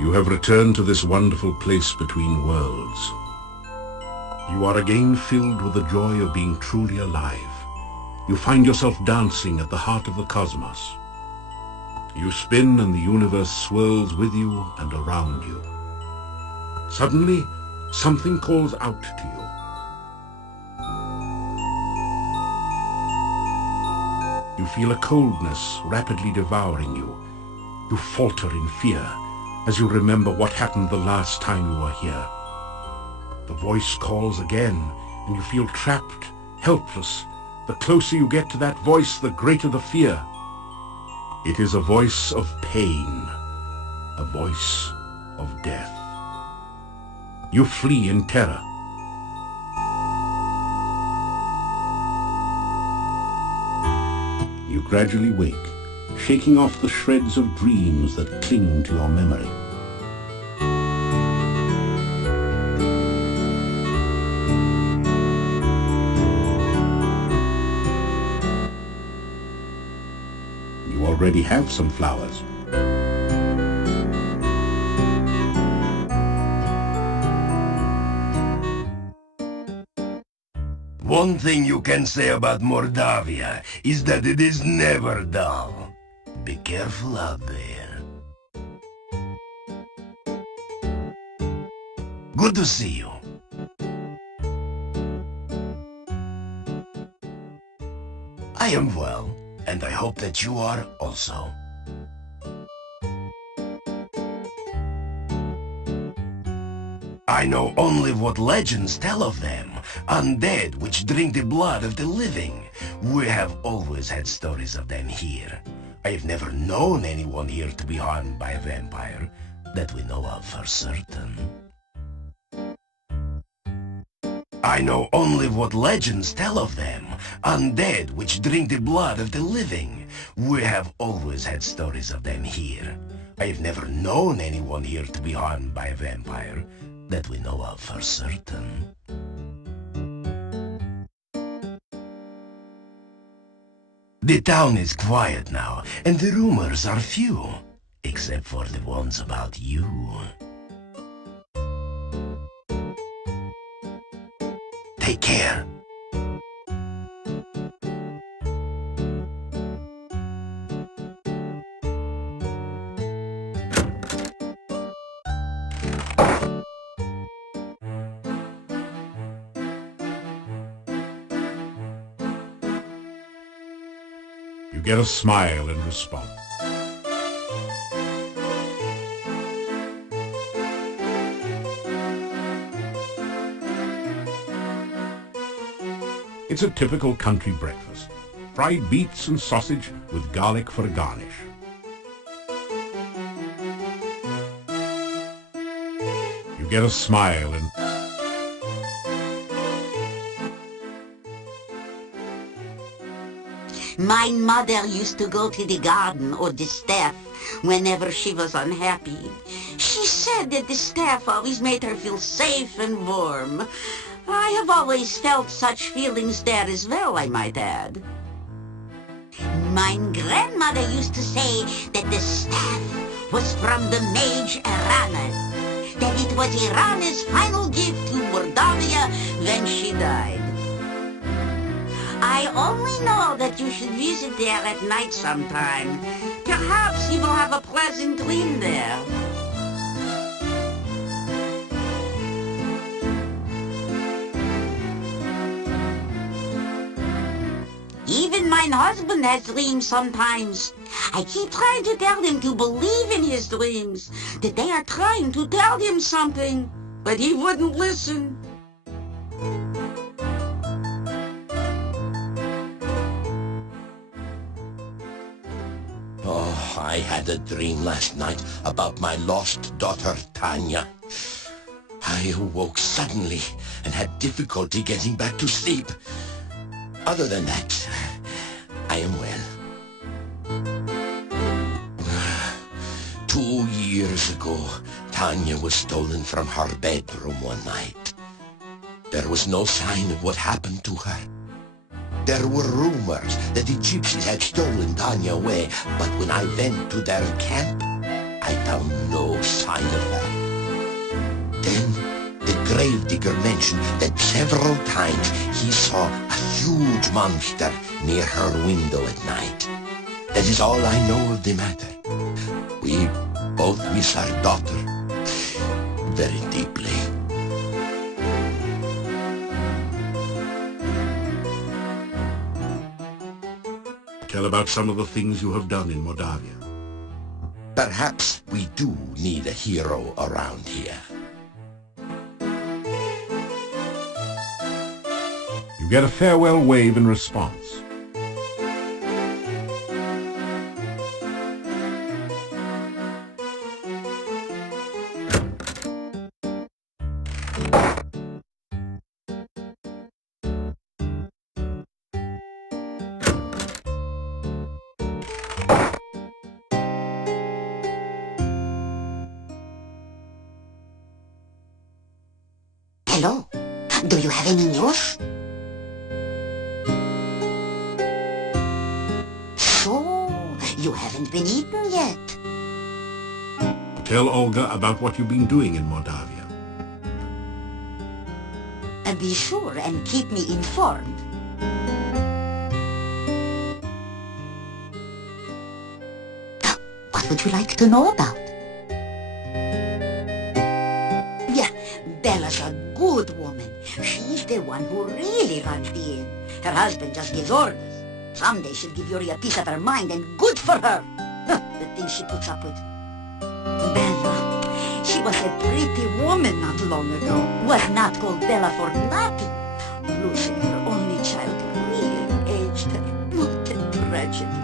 You have returned to this wonderful place between worlds. You are again filled with the joy of being truly alive. You find yourself dancing at the heart of the cosmos. You spin and the universe swirls with you and around you. Suddenly, something calls out to you. You feel a coldness rapidly devouring you. You falter in fear as you remember what happened the last time you were here. The voice calls again, and you feel trapped, helpless. The closer you get to that voice, the greater the fear. It is a voice of pain, a voice of death. You flee in terror. You gradually wake, shaking off the shreds of dreams that cling to your memory. You already have some flowers. One thing you can say about Mordavia is that it is never dull. Be careful out there. Good to see you. I am well, and I hope that you are also. I know only what legends tell of them, undead which drink the blood of the living. We have always had stories of them here. I have never known anyone here to be harmed by a vampire, that we know of for certain. I know only what legends tell of them, undead which drink the blood of the living. We have always had stories of them here. I have never known anyone here to be harmed by a vampire, that we know of for certain. The town is quiet now, and the rumors are few, except for the ones about you. Take care. You get a smile in response. It's a typical country breakfast. Fried beets and sausage with garlic for a garnish. You get a smile and My mother used to go to the garden or the staff whenever she was unhappy. She said that the staff always made her feel safe and warm. I have always felt such feelings there as well, I might add. My grandmother used to say that the staff was from the mage Irana, that it was Irana's final gift to Mordavia when she died. I only know that you should visit there at night sometime. Perhaps you will have a pleasant dream there. Even my husband has dreams sometimes. I keep trying to tell him to believe in his dreams, that they are trying to tell him something, but he wouldn't listen. Oh, I had a dream last night about my lost daughter, Tanya. I awoke suddenly and had difficulty getting back to sleep. Other than that, I am well. 2 years ago, Tanya was stolen from her bedroom one night. There was no sign of what happened to her. There were rumors that the gypsies had stolen Tanya away, but when I went to their camp, I found no sign of her. Then the gravedigger mentioned that several times he saw a huge monster near her window at night. That is all I know of the matter. We both miss our daughter very deeply. Tell about some of the things you have done in Moldavia. Perhaps we do need a hero around here. You get a farewell wave in response. Hello? Do you have any news? So, you haven't been eaten yet. Tell Olga about what you've been doing in Moldavia. And be sure and keep me informed. What would you like to know about? Yeah, Bella's a good woman. She's the one who really runs the inn. Her husband just gives orders. Someday she'll give Yuri a piece of her mind, and good for her. The things she puts up with. Bella, she was a pretty woman not long ago. Was not called Bella for nothing. Losing her only child really aged her. What a tragedy.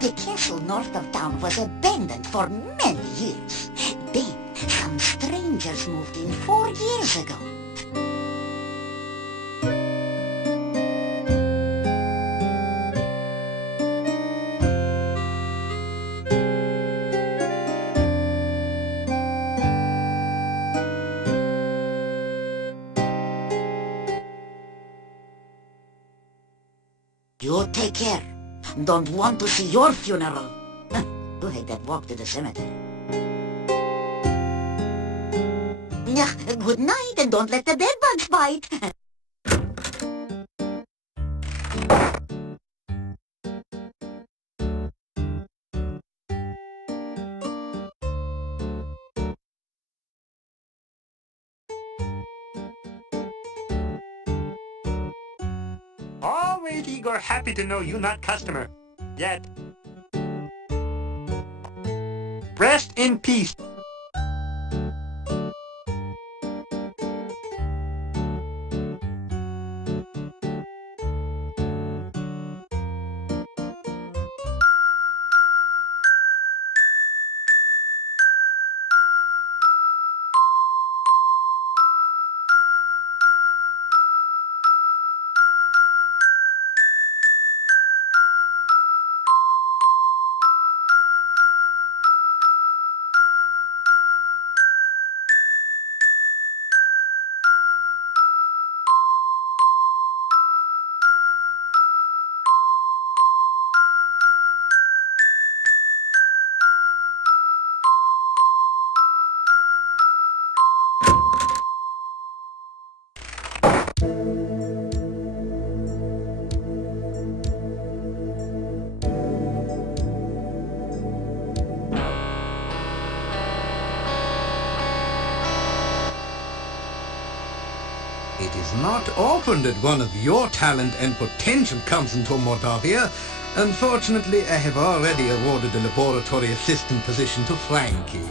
The castle north of town was abandoned for many years. Then, some strangers moved in 4 years ago. You take care. Don't want to see your funeral. You hate that walk to the cemetery. Yeah, good night, and don't let the bedbugs bite. Always Igor happy to know you not customer. Yet. Rest in peace. It is not often that one of your talent and potential comes into Moldavia. Unfortunately, I have already awarded the laboratory assistant position to Frankie.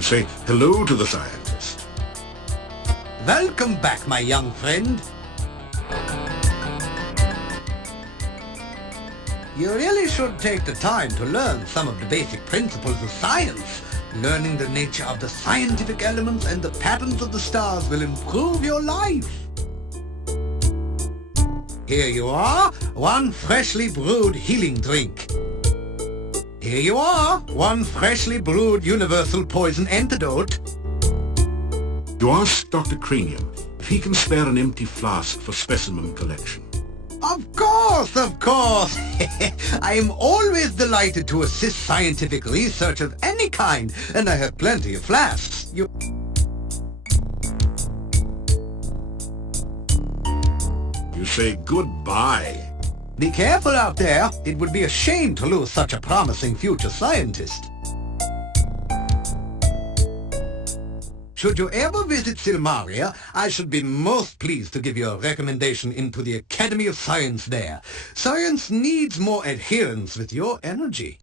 Say hello to the scientist. Welcome back, my young friend. You really should take the time to learn some of the basic principles of science. Learning the nature of the scientific elements and the patterns of the stars will improve your life. Here you are, one freshly brewed healing drink. Here you are, one freshly brewed universal poison antidote. You asked Dr. Cranium If he can spare an empty flask for specimen collection. Of course, of course. I am always delighted to assist scientific research of any kind, and I have plenty of flasks. You say goodbye. Be careful out there. It would be a shame to lose such a promising future scientist. Should you ever visit Silmaria, I should be most pleased to give you a recommendation into the Academy of Science there. Science needs more adherence with your energy.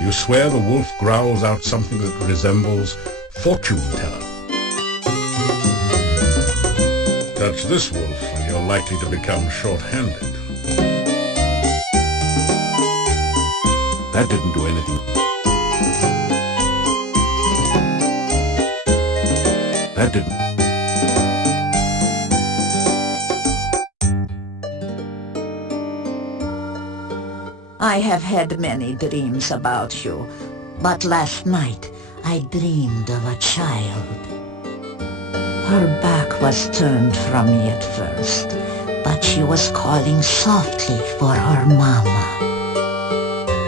You swear the wolf growls out something that resembles fortune teller. Touch this wolf and you're likely to become short-handed. That didn't do anything. That didn't. I have had many dreams about you, but last night I dreamed of a child. Her back was turned from me at first, but she was calling softly for her mama.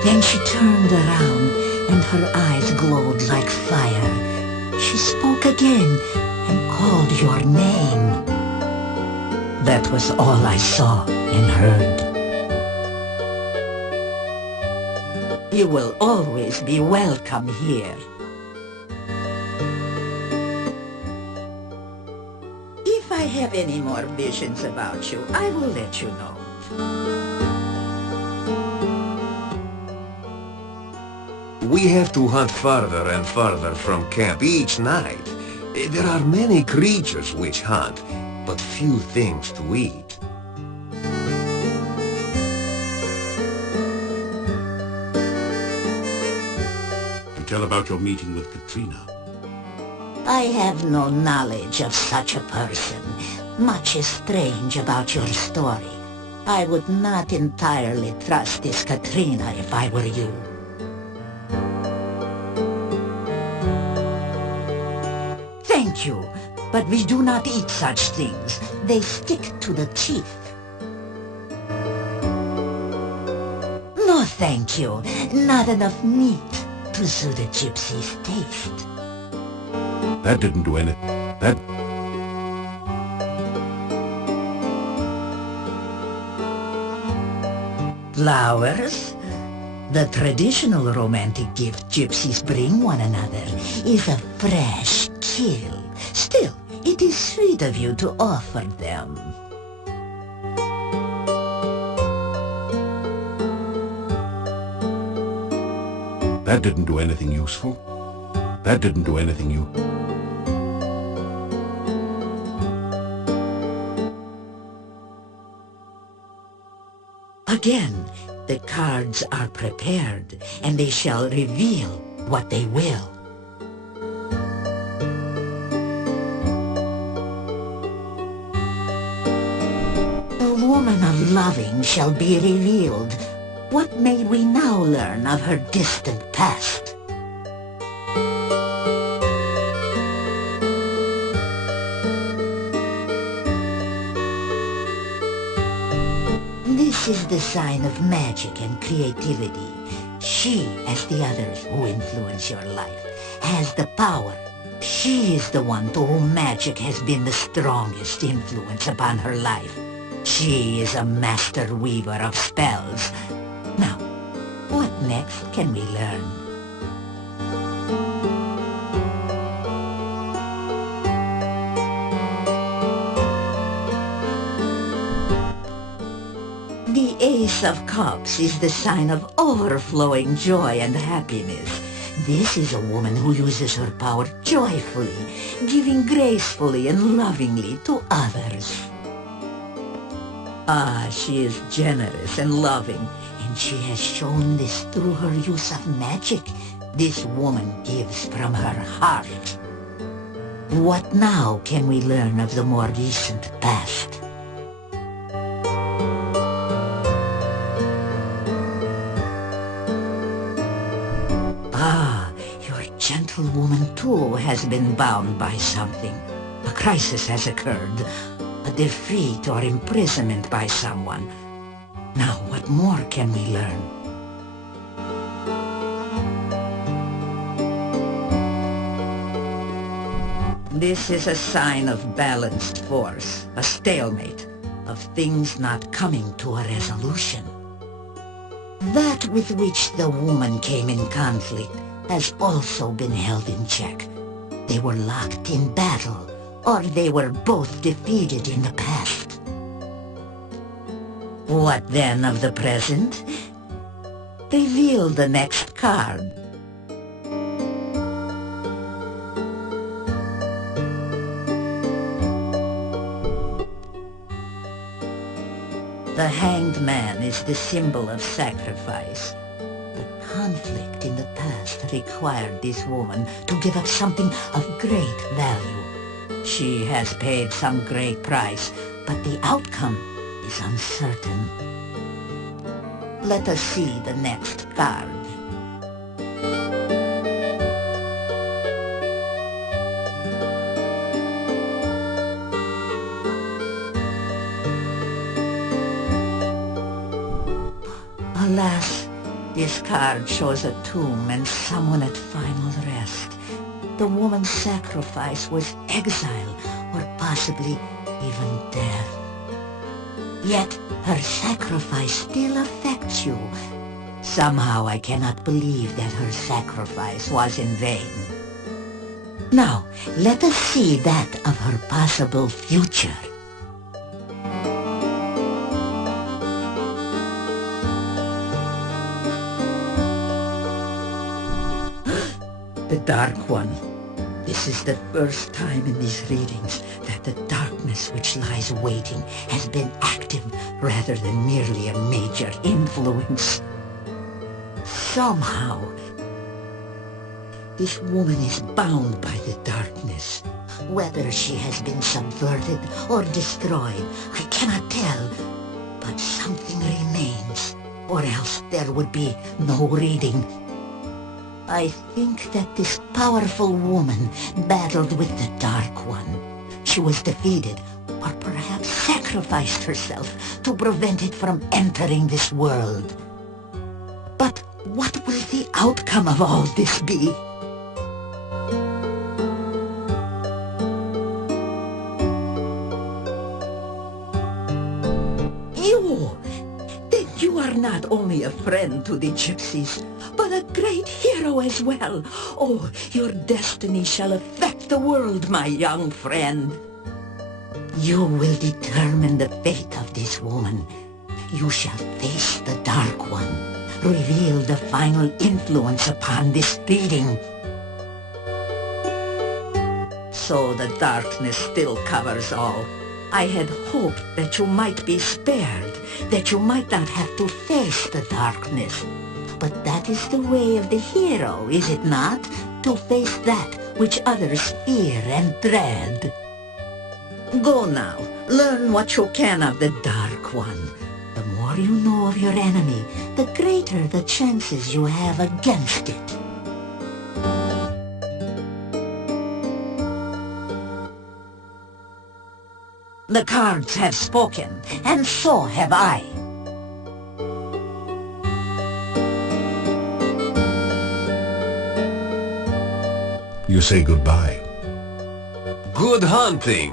Then she turned around and her eyes glowed like fire. She spoke again and called your name. That was all I saw and heard. You will always be welcome here. If I have any more visions about you, I will let you know. We have to hunt farther and farther from camp each night. There are many creatures which hunt, but few things to eat. And tell about your meeting with Katrina. I have no knowledge of such a person. Much is strange about your story. I would not entirely trust this Katrina if I were you. Thank you, but we do not eat such things. They stick to the teeth. No, thank you. Not enough meat to suit a gypsy's taste. That didn't do anything. That... Flowers? The traditional romantic gift gypsies bring one another is a fresh kill. Still, it is sweet of you to offer them. That didn't do anything useful. That didn't do anything Again, the cards are prepared, and they shall reveal what they will. The woman of loving shall be revealed. What may we now learn of her distant past? This is the sign of magic and creativity. She, as the others who influence your life, has the power. She is the one to whom magic has been the strongest influence upon her life. She is a master weaver of spells. Now, what next can we learn? The Ace of Cups is the sign of overflowing joy and happiness. This is a woman who uses her power joyfully, giving gracefully and lovingly to others. Ah, she is generous and loving, and she has shown this through her use of magic. This woman gives from her heart. What now can we learn of the more recent past? Ah, your gentlewoman too has been bound by something. A crisis has occurred. A defeat or imprisonment by someone. Now, what more can we learn? This is a sign of balanced force, a stalemate, of things not coming to a resolution. That with which the woman came in conflict has also been held in check. They were locked in battle, or they were both defeated in the past. What then of the present? Reveal the next card. The Hanged Man is the symbol of sacrifice. The conflict in the past required this woman to give up something of great value. She has paid some great price, but the outcome is uncertain. Let us see the next card. Alas, this card shows a tomb and someone at final rest. The woman's sacrifice was exile, or possibly even death. Yet her sacrifice still affects you. Somehow I cannot believe that her sacrifice was in vain. Now, let us see that of her possible future. The Dark One. This is the first time in these readings that the darkness which lies waiting has been active rather than merely a major influence. Somehow, this woman is bound by the darkness. Whether she has been subverted or destroyed, I cannot tell. But something remains, or else there would be no reading. I think that this powerful woman battled with the Dark One. She was defeated, or perhaps sacrificed herself to prevent it from entering this world. But what will the outcome of all this be? You are not only a friend to the gypsies, but a great hero as well. Oh, your destiny shall affect the world, my young friend. You will determine the fate of this woman. You shall face the Dark One, reveal the final influence upon this reading. So the darkness still covers all. I had hoped that you might be spared, that you might not have to face the darkness. But that is the way of the hero, is it not? To face that which others fear and dread. Go now, learn what you can of the Dark One. The more you know of your enemy, the greater the chances you have against it. The cards have spoken, and so have I. You say goodbye. Good hunting!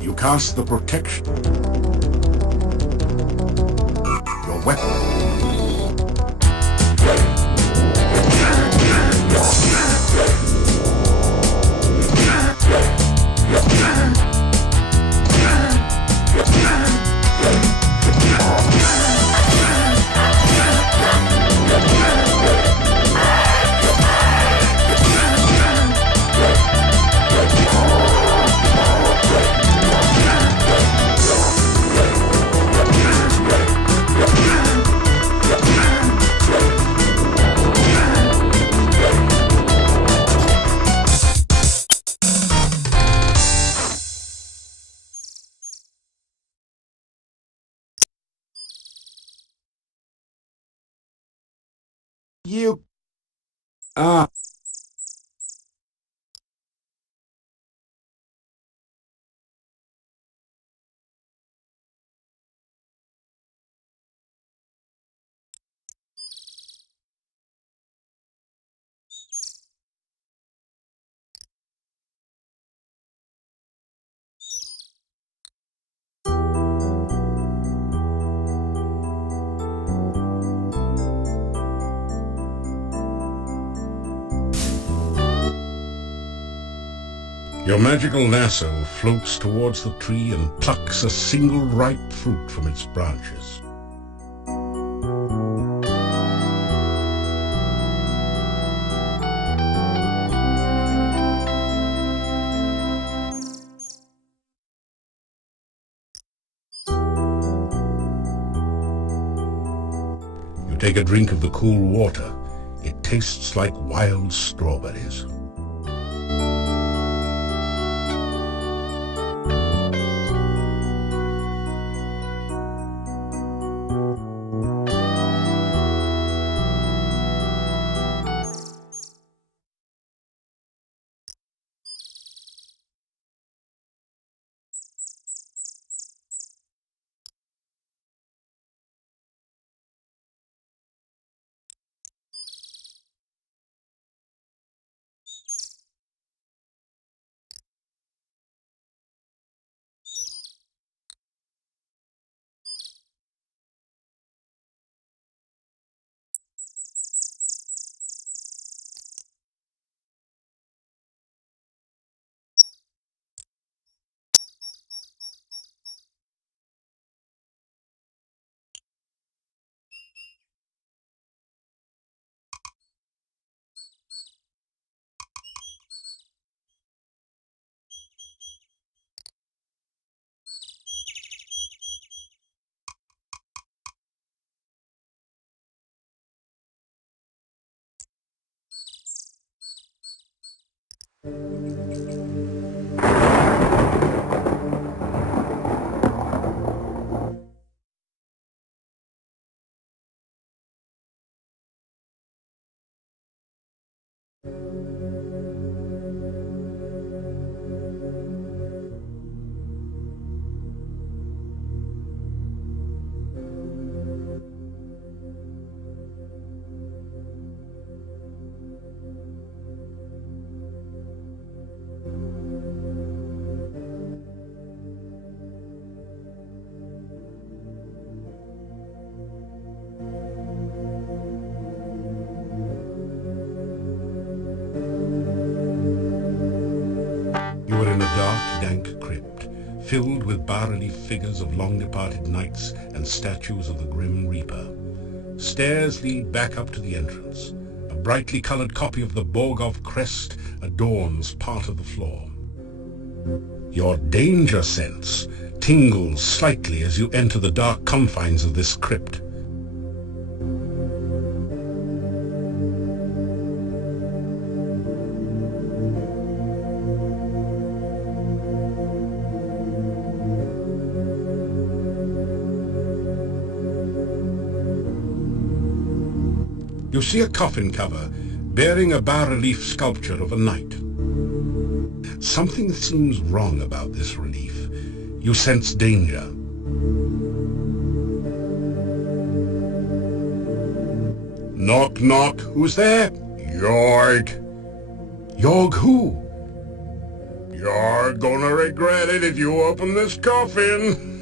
You cast the protection. Your weapon. You... Your magical lasso floats towards the tree and plucks a single ripe fruit from its branches. You take a drink of the cool water. It tastes like wild strawberries. You are in a dark, dank crypt, filled with bas-relief figures of long-departed knights and statues of the Grim Reaper. Stairs lead back up to the entrance. A brightly colored copy of the Borgov crest adorns part of the floor. Your danger sense tingles slightly as you enter the dark confines of this crypt. You see a coffin cover bearing a bas-relief sculpture of a knight. Something seems wrong about this relief. You sense danger. Knock, knock. Who's there? Jorg. Jorg who? You're gonna regret it if you open this coffin.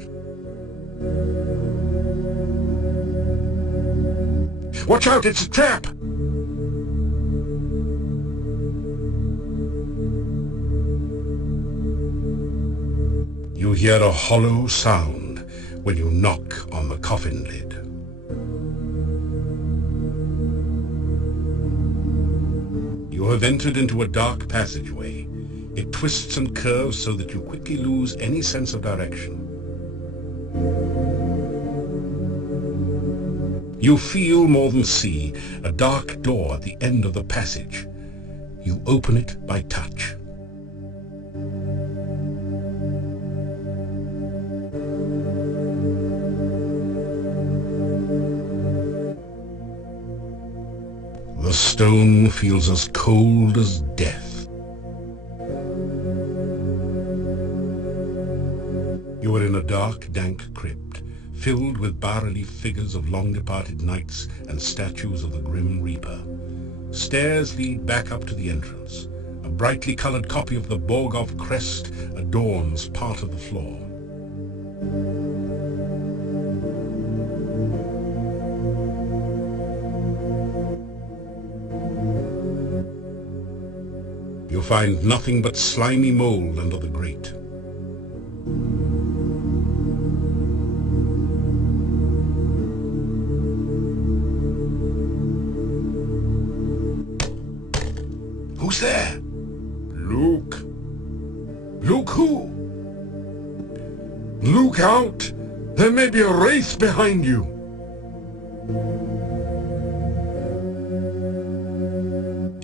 Watch out, it's a trap! You hear a hollow sound when you knock on the coffin lid. You have entered into a dark passageway. It twists and curves so that you quickly lose any sense of direction. You feel more than see a dark door at the end of the passage. You open it by touch. stone feels as cold as death. You are in a dark, dank crypt, filled with bas-relief figures of long-departed knights and statues of the Grim Reaper. Stairs lead back up to the entrance. A brightly colored copy of the Borgov crest adorns part of the floor. You find nothing but slimy mold under the grate. Who's there? Luke. Luke who? Look out! There may be a wraith behind you!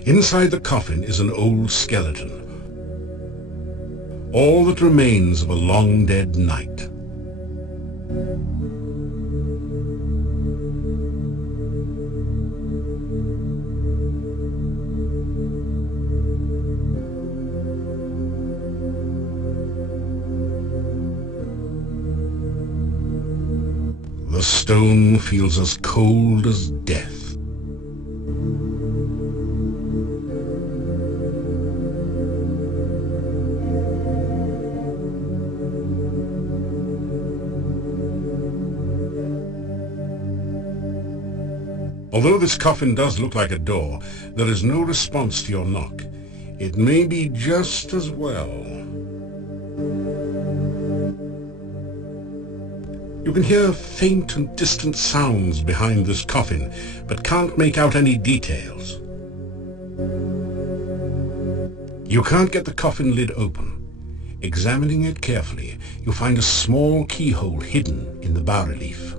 Inside the coffin is an old skeleton. All that remains of a long-dead knight. The stone feels as cold as death. Although this coffin does look like a door, there is no response to your knock. It may be just as well. You can hear faint and distant sounds behind this coffin, but can't make out any details. You can't get the coffin lid open. Examining it carefully, you find a small keyhole hidden in the bas-relief.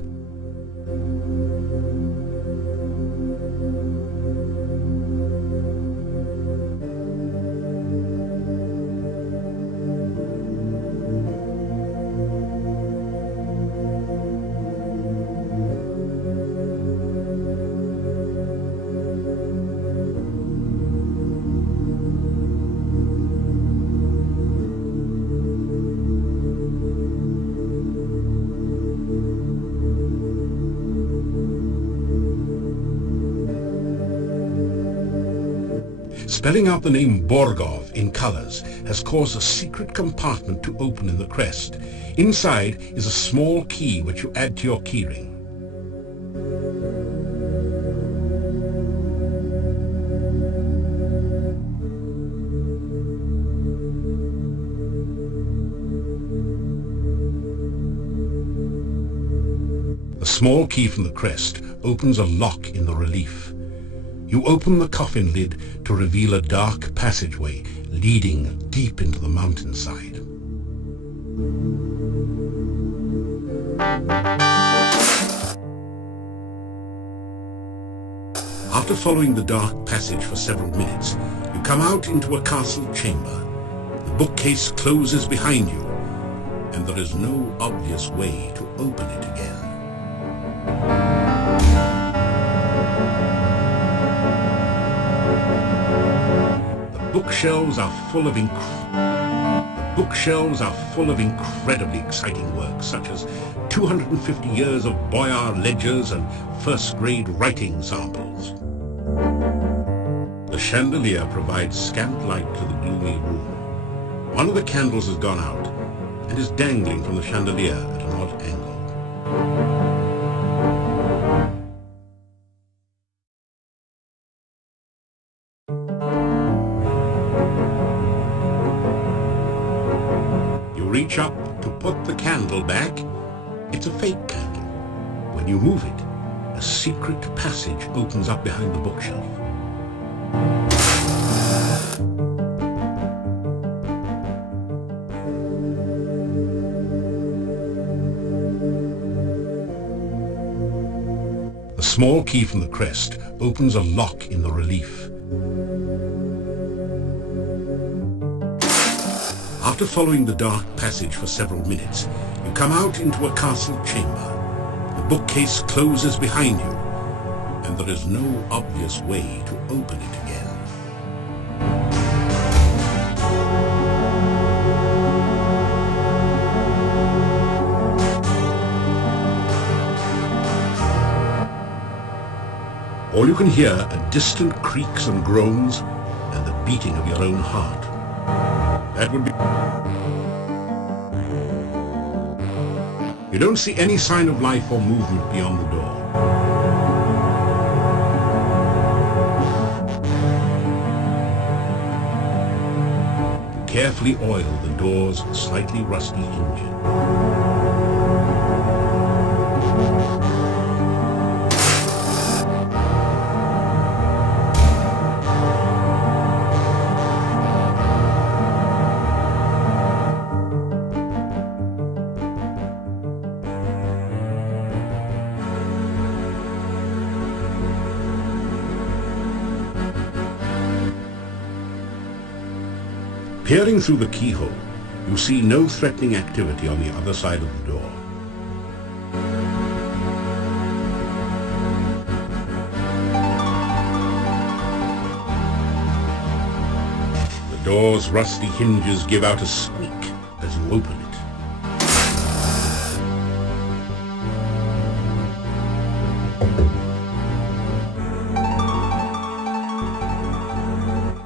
Spelling out the name Borgov in colors has caused a secret compartment to open in the crest. Inside is a small key which you add to your keyring. The small key from the crest opens a lock in the relief. You open the coffin lid to reveal a dark passageway leading deep into the mountainside. After following the dark passage for several minutes, you come out into a castle chamber. The bookcase closes behind you, and there is no obvious way to open it again. Bookshelves are full of incredibly exciting works, such as 250 years of Boyar ledgers and first-grade writing samples. The chandelier provides scant light to the gloomy room. One of the candles has gone out and is dangling from the chandelier at an odd angle. Reach up to put the candle back. It's a fake candle. When you move it, a secret passage opens up behind the bookshelf. The small key from the crest opens a lock in the relief. After following the dark passage for several minutes, you come out into a castle chamber. The bookcase closes behind you, and there is no obvious way to open it again. All you can hear are distant creaks and groans and the beating of your own heart. That would be... You don't see any sign of life or movement beyond the door. You carefully oil the door's slightly rusty hinges. Peering through the keyhole, you see no threatening activity on the other side of the door. The door's rusty hinges give out a squeak as you open it.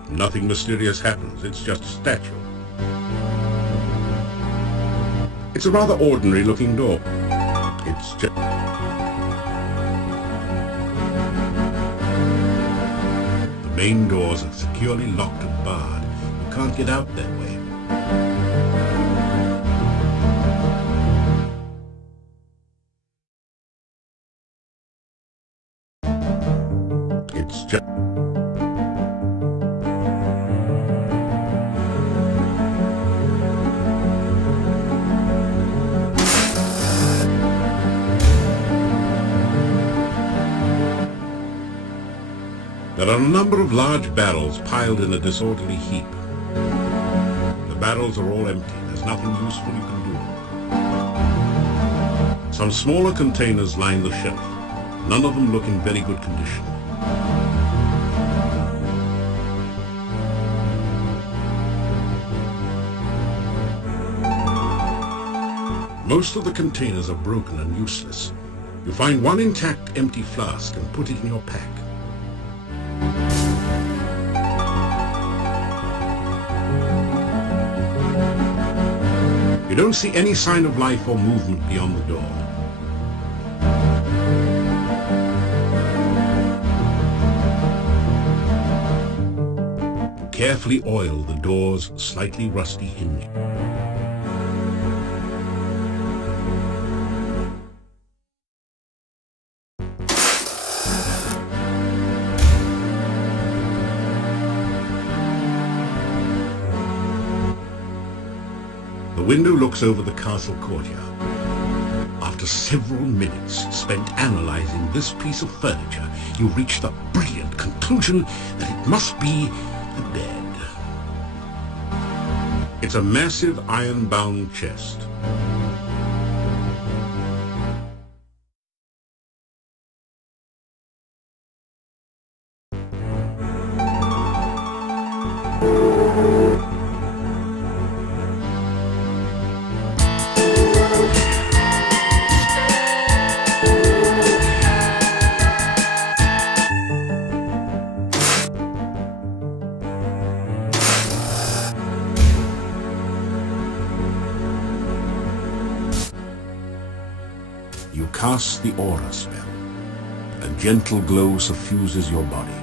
Nothing mysterious happens, it's just a statue. It's a rather ordinary looking door. It's just... The main doors are securely locked and barred. You can't get out that way. It's just... There are a number of large barrels piled in a disorderly heap. The barrels are all empty. There's nothing useful you can do. Some smaller containers line the shelf. None of them look in very good condition. Most of the containers are broken and useless. You find one intact empty flask and put it in your pack. You don't see any sign of life or movement beyond the door. You carefully oil the door's slightly rusty hinge. The window looks over the castle courtyard. After several minutes spent analyzing this piece of furniture, you reach the brilliant conclusion that it must be a bed. It's a massive iron-bound chest. You cast the aura spell. A gentle glow suffuses your body.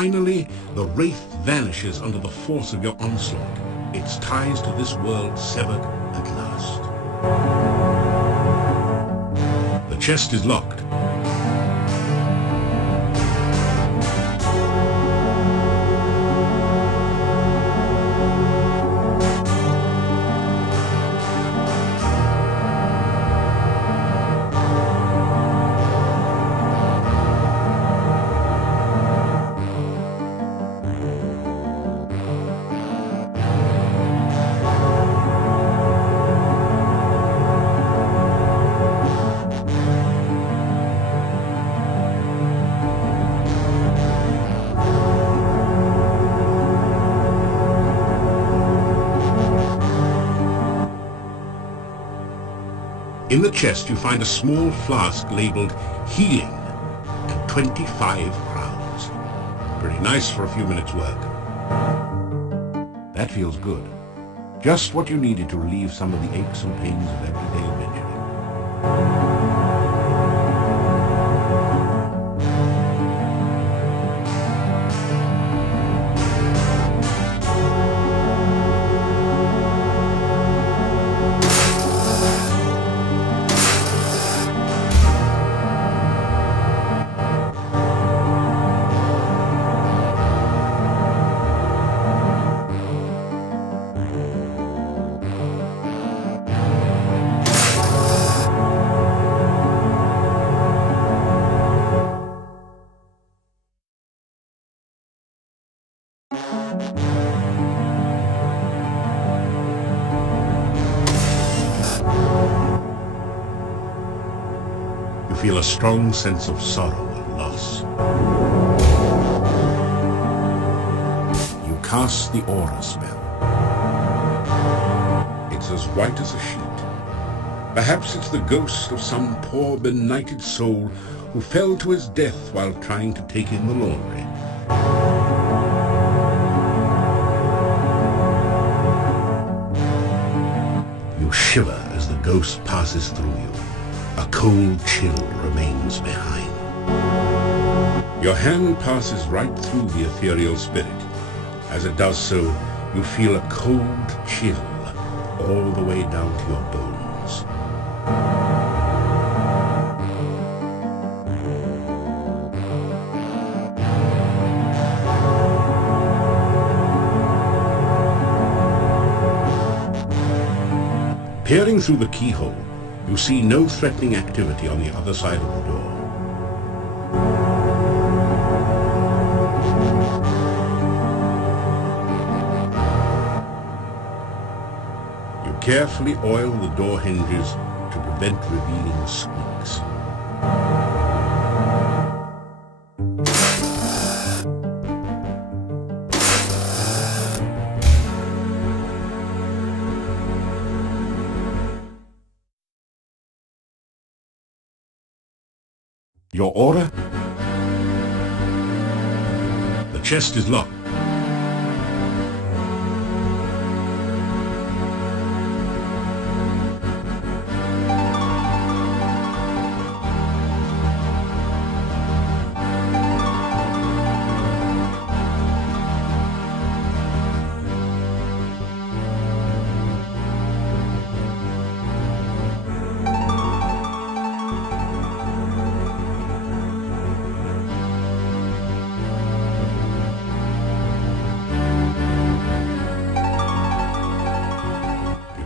Finally, the wraith vanishes under the force of your onslaught, its ties to this world severed at last. The chest is locked. In the chest you find a small flask labeled healing and 25 crowns. Pretty nice for a few minutes' work. That feels good. Just what you needed to relieve some of the aches and pains of everyday adventuring. You feel a strong sense of sorrow and loss. You cast the aura spell. It's as white as a sheet. Perhaps it's the ghost of some poor benighted soul who fell to his death while trying to take in the laundry. You shiver as the ghost passes through you. A cold chill remains behind. Your hand passes right through the ethereal spirit. As it does so, you feel a cold chill all the way down to your bones. Peering through the keyhole, you see no threatening activity on the other side of the door. You carefully oil the door hinges to prevent revealing squeaks. Your order? The chest is locked.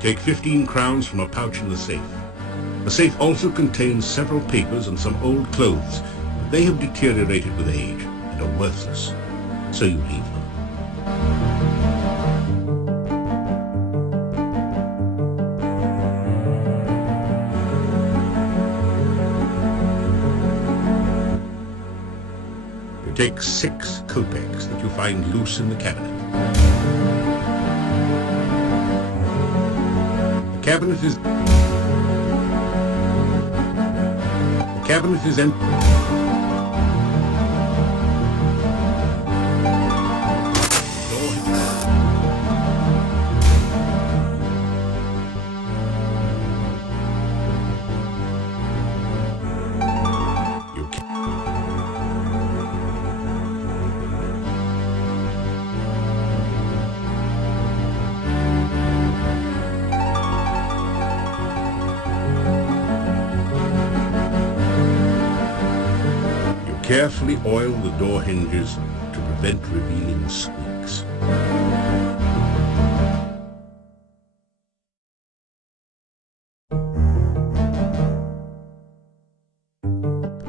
Take 15 crowns from a pouch in the safe. The safe also contains several papers and some old clothes, but they have deteriorated with age and are worthless, so you leave them. You take 6 kopecks that you find loose in the cabinet. The cabinet is empty. Carefully oil the door hinges to prevent revealing squeaks.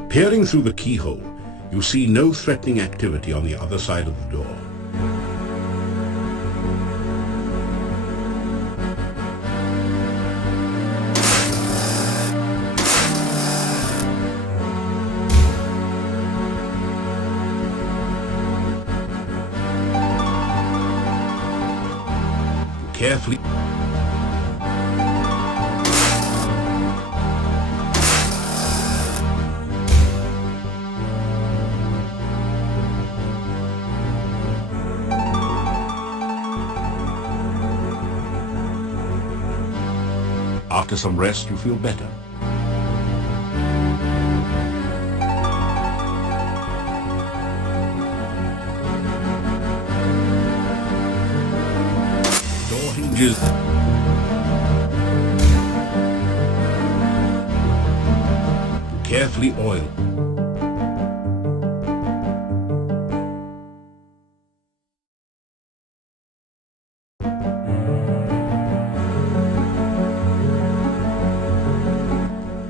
Peering through the keyhole, you see no threatening activity on the other side of the door. Carefully After some rest, you feel better. Door hinges. Carefully oil.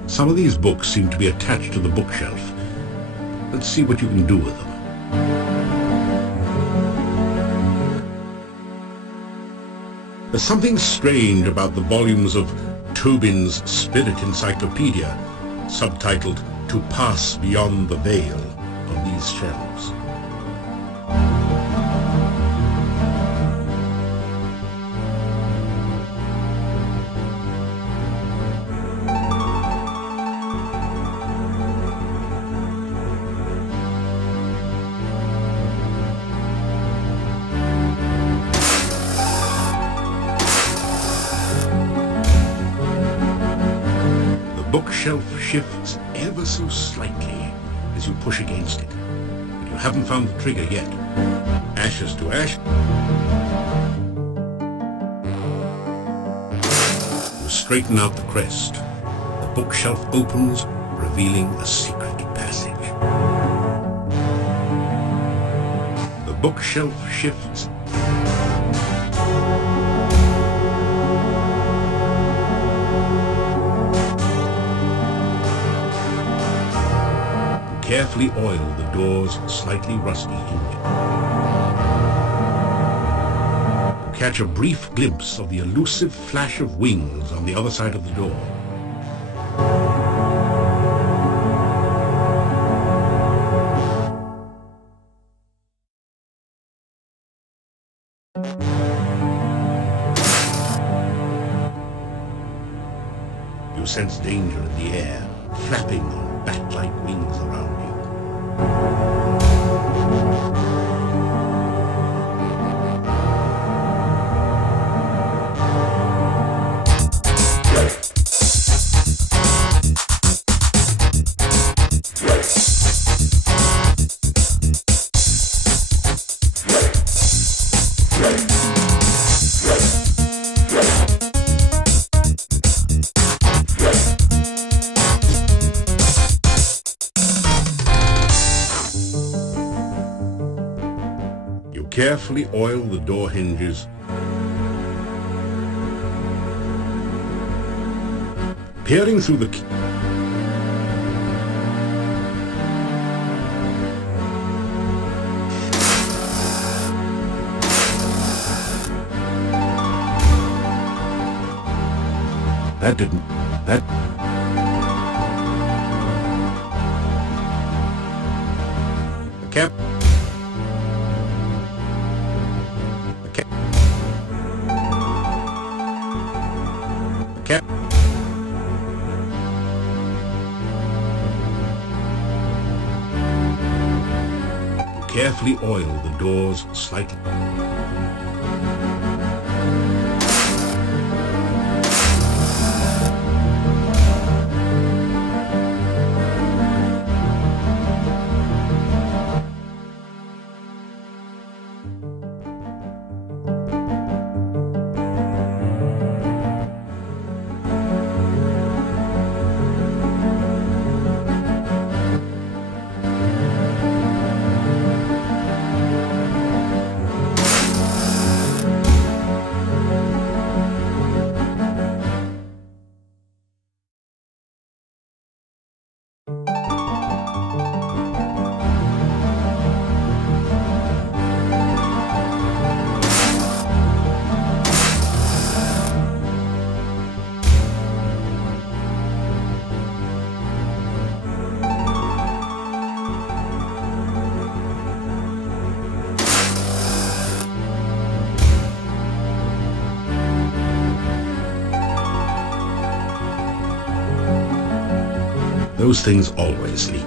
Some of these books seem to be attached to the bookshelf. Let's see what you can do with them. There's something strange about the volumes of Tobin's Spirit Encyclopedia, subtitled To Pass Beyond the Veil, on these shelves. The bookshelf shifts ever so slightly as you push against it, but you haven't found the trigger yet. Ashes to ash. You straighten out the crest. The bookshelf opens, revealing a secret passage. The bookshelf shifts. Carefully oil the door's slightly rusty hinge. Catch a brief glimpse of the elusive flash of wings on the other side of the door. You sense danger in the air, flapping on bat-like wings around you. Carefully oil the door hinges. Peering through the That didn't... That... Cap... Carefully oil the doors slightly. Those things always sleep.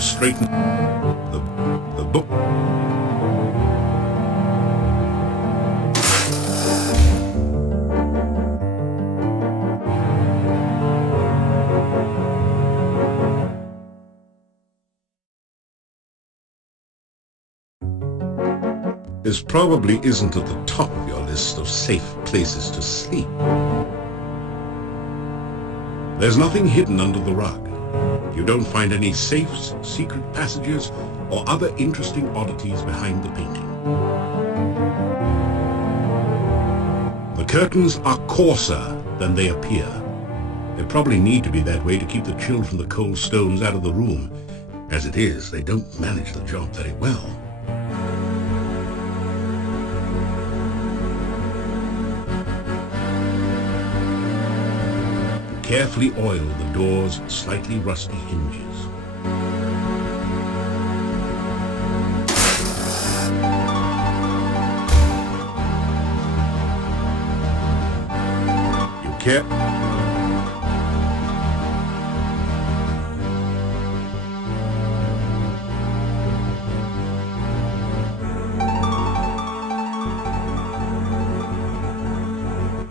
Straighten the book. This probably isn't at the top of your list of safe places to sleep. There's nothing hidden under the rug. You don't find any safes, secret passages, or other interesting oddities behind the painting. The curtains are coarser than they appear. They probably need to be that way to keep the chill from the cold stones out of the room. As it is, they don't manage the job very well. Carefully oil the door's slightly rusty hinges.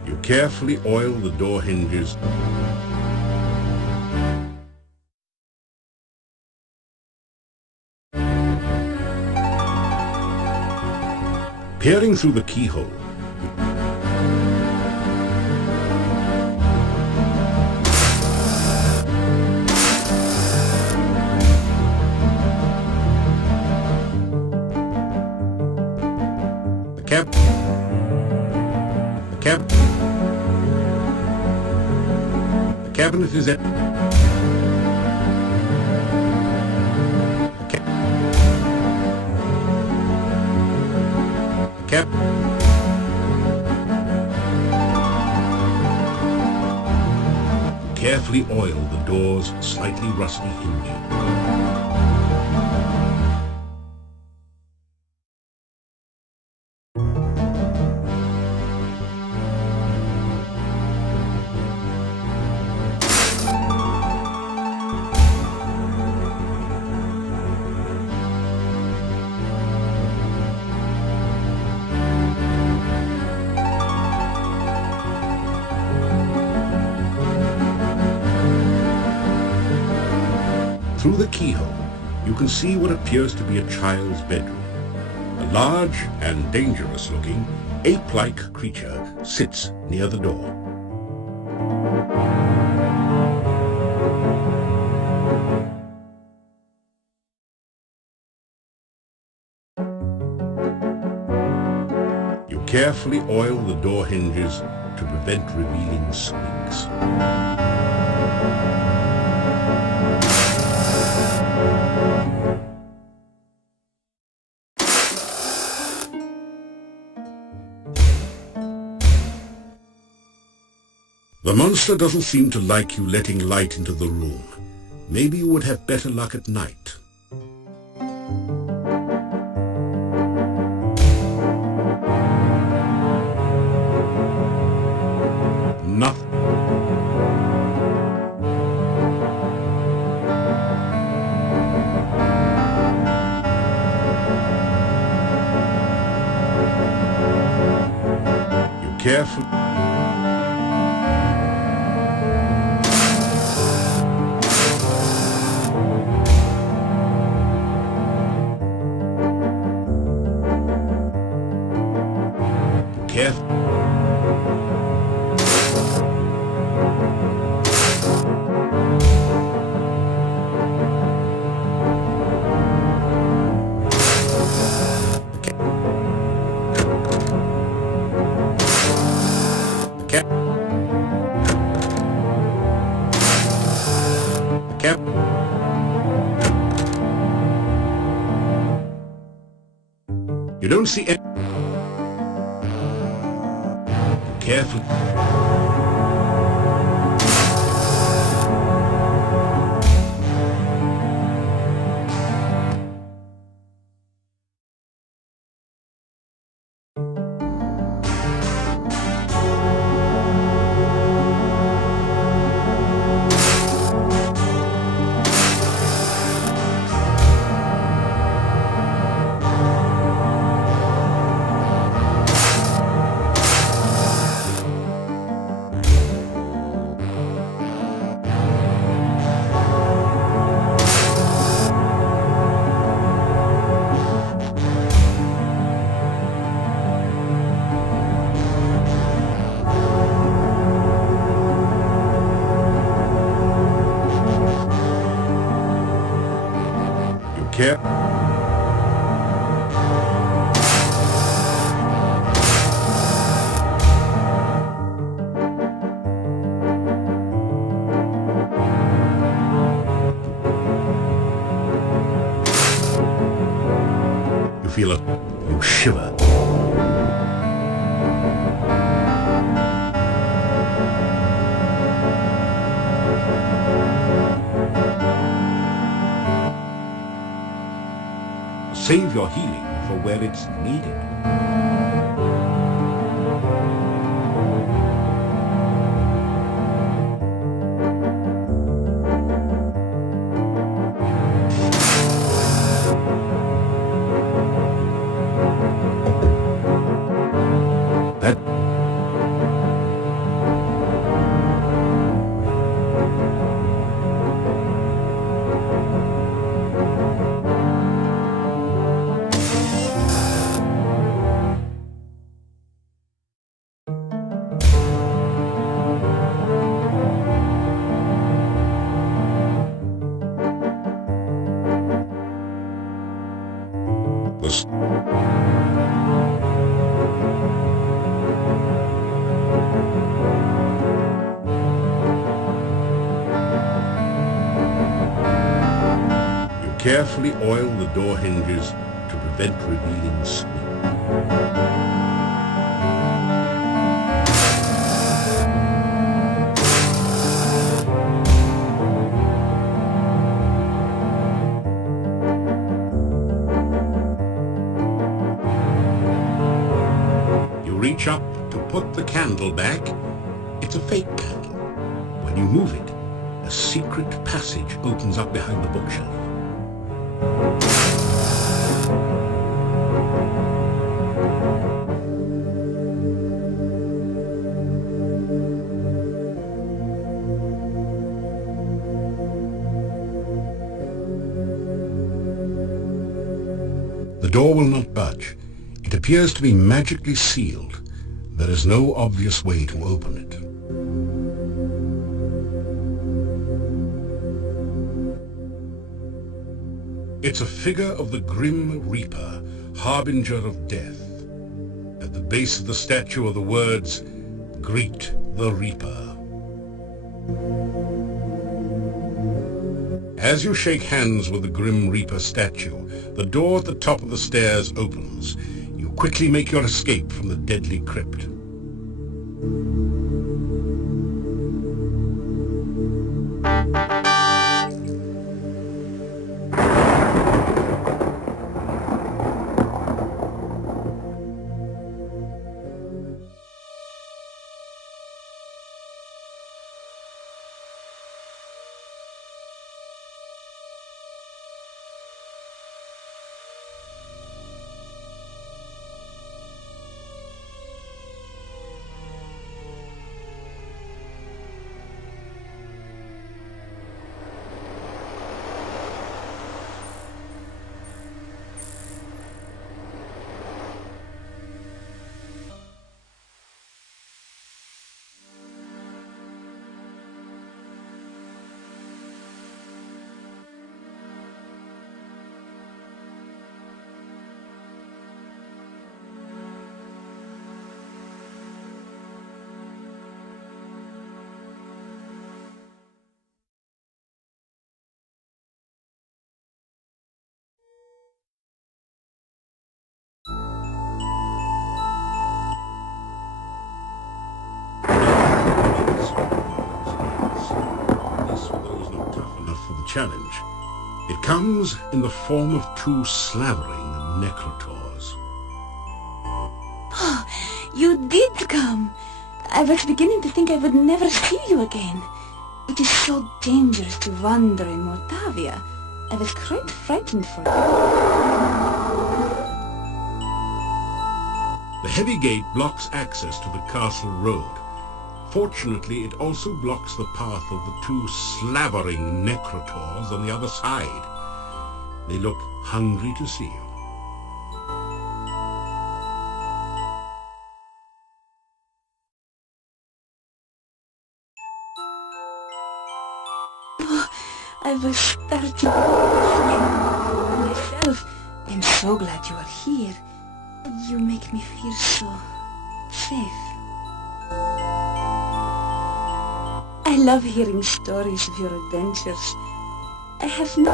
You carefully oil the door hinges. Peering through the keyhole, the cabinet is at Carefully oil the door's slightly rusty hinges. Through the keyhole, you can see what appears to be a child's bedroom. A large and dangerous-looking, ape-like creature sits near the door. You carefully oil the door hinges to prevent revealing squeaks. The monster doesn't seem to like you letting light into the room. Maybe you would have better luck at night. Nothing. You carefully. You don't see any... Careful. Care. You feel it. You shiver. Save your healing for where it's needed. That was you carefully oil the door hinges to prevent revealing squeak. Reach up to put the candle back. It's a fake candle. When you move it, a secret passage opens up behind the bookshelf. The door will not budge. It appears to be magically sealed. There is no obvious way to open it. It's a figure of the Grim Reaper, harbinger of death. At the base of the statue are the words, "Greet the Reaper." As you shake hands with the Grim Reaper statue, the door at the top of the stairs opens. You quickly make your escape from the deadly crypt. It comes in the form of two slavering necrotors. Oh, you did come. I was beginning to think I would never see you again. It is so dangerous to wander in Moldavia. I was quite frightened for you. The heavy gate blocks access to the castle road. Fortunately, it also blocks the path of the two slavering necrotors on the other side. They look hungry to see you. I was starting to for myself. I'm so glad you are here. You make me feel so safe. I love hearing stories of your adventures. I have no...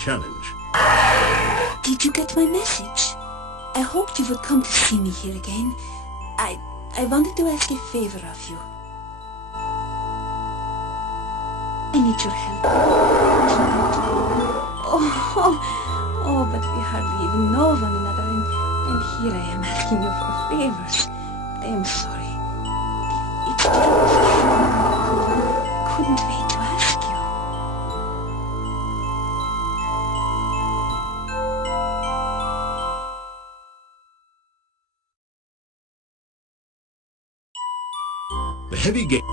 Challenge. Did you get my message? I hoped you would come to see me here again. I wanted to ask a favor of you. I need your help. But we hardly even know one another, and here I am asking you for favors. I am sorry. It's I couldn't wait to ask you. The heavy gate.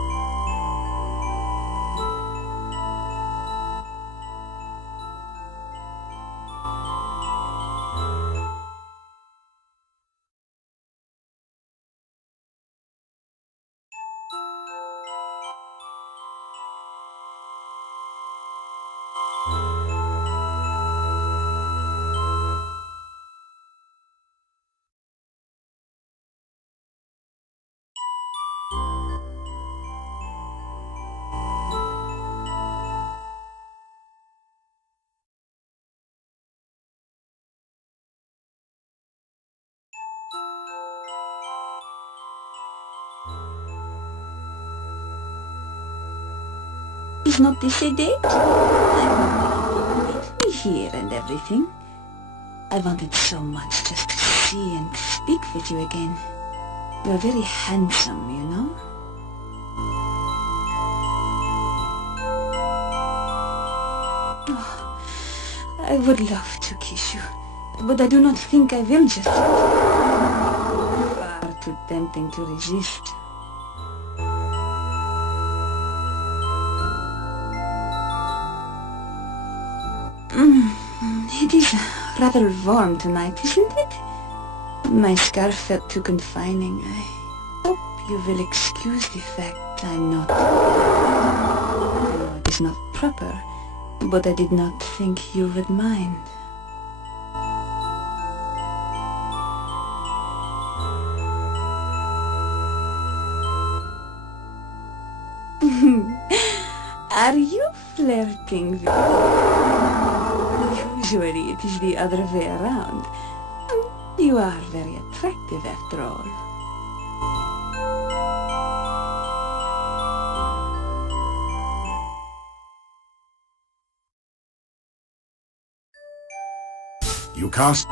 Is not this a date? I wanted you to meet me here and everything. I wanted so much just to see and speak with you again. You're very handsome, you know? Oh, I would love to kiss you, but I do not think I will just. Far too tempting to resist. It is rather warm tonight, isn't it? My scarf felt too confining. I hope you will excuse the fact I'm not... I know it is not proper, but I did not think you would mind. Are you flirting with me? Usually it is the other way around. You are very attractive after all. You cast.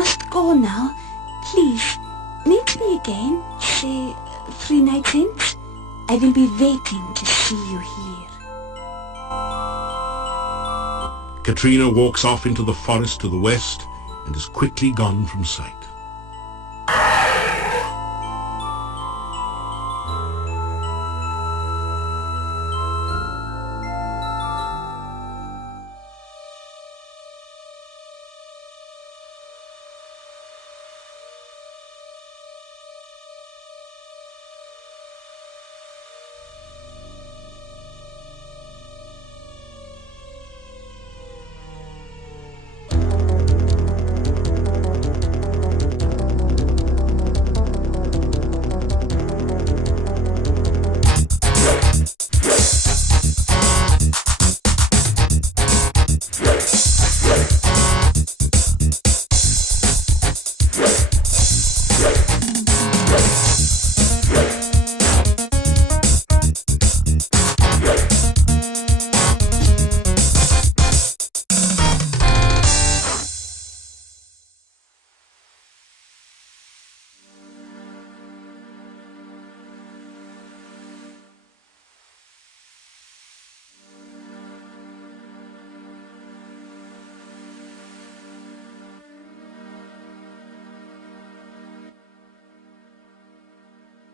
must go now. Please, meet me again, say 3 nights hence. I will be waiting to see you here. Katrina walks off into the forest to the west and is quickly gone from sight.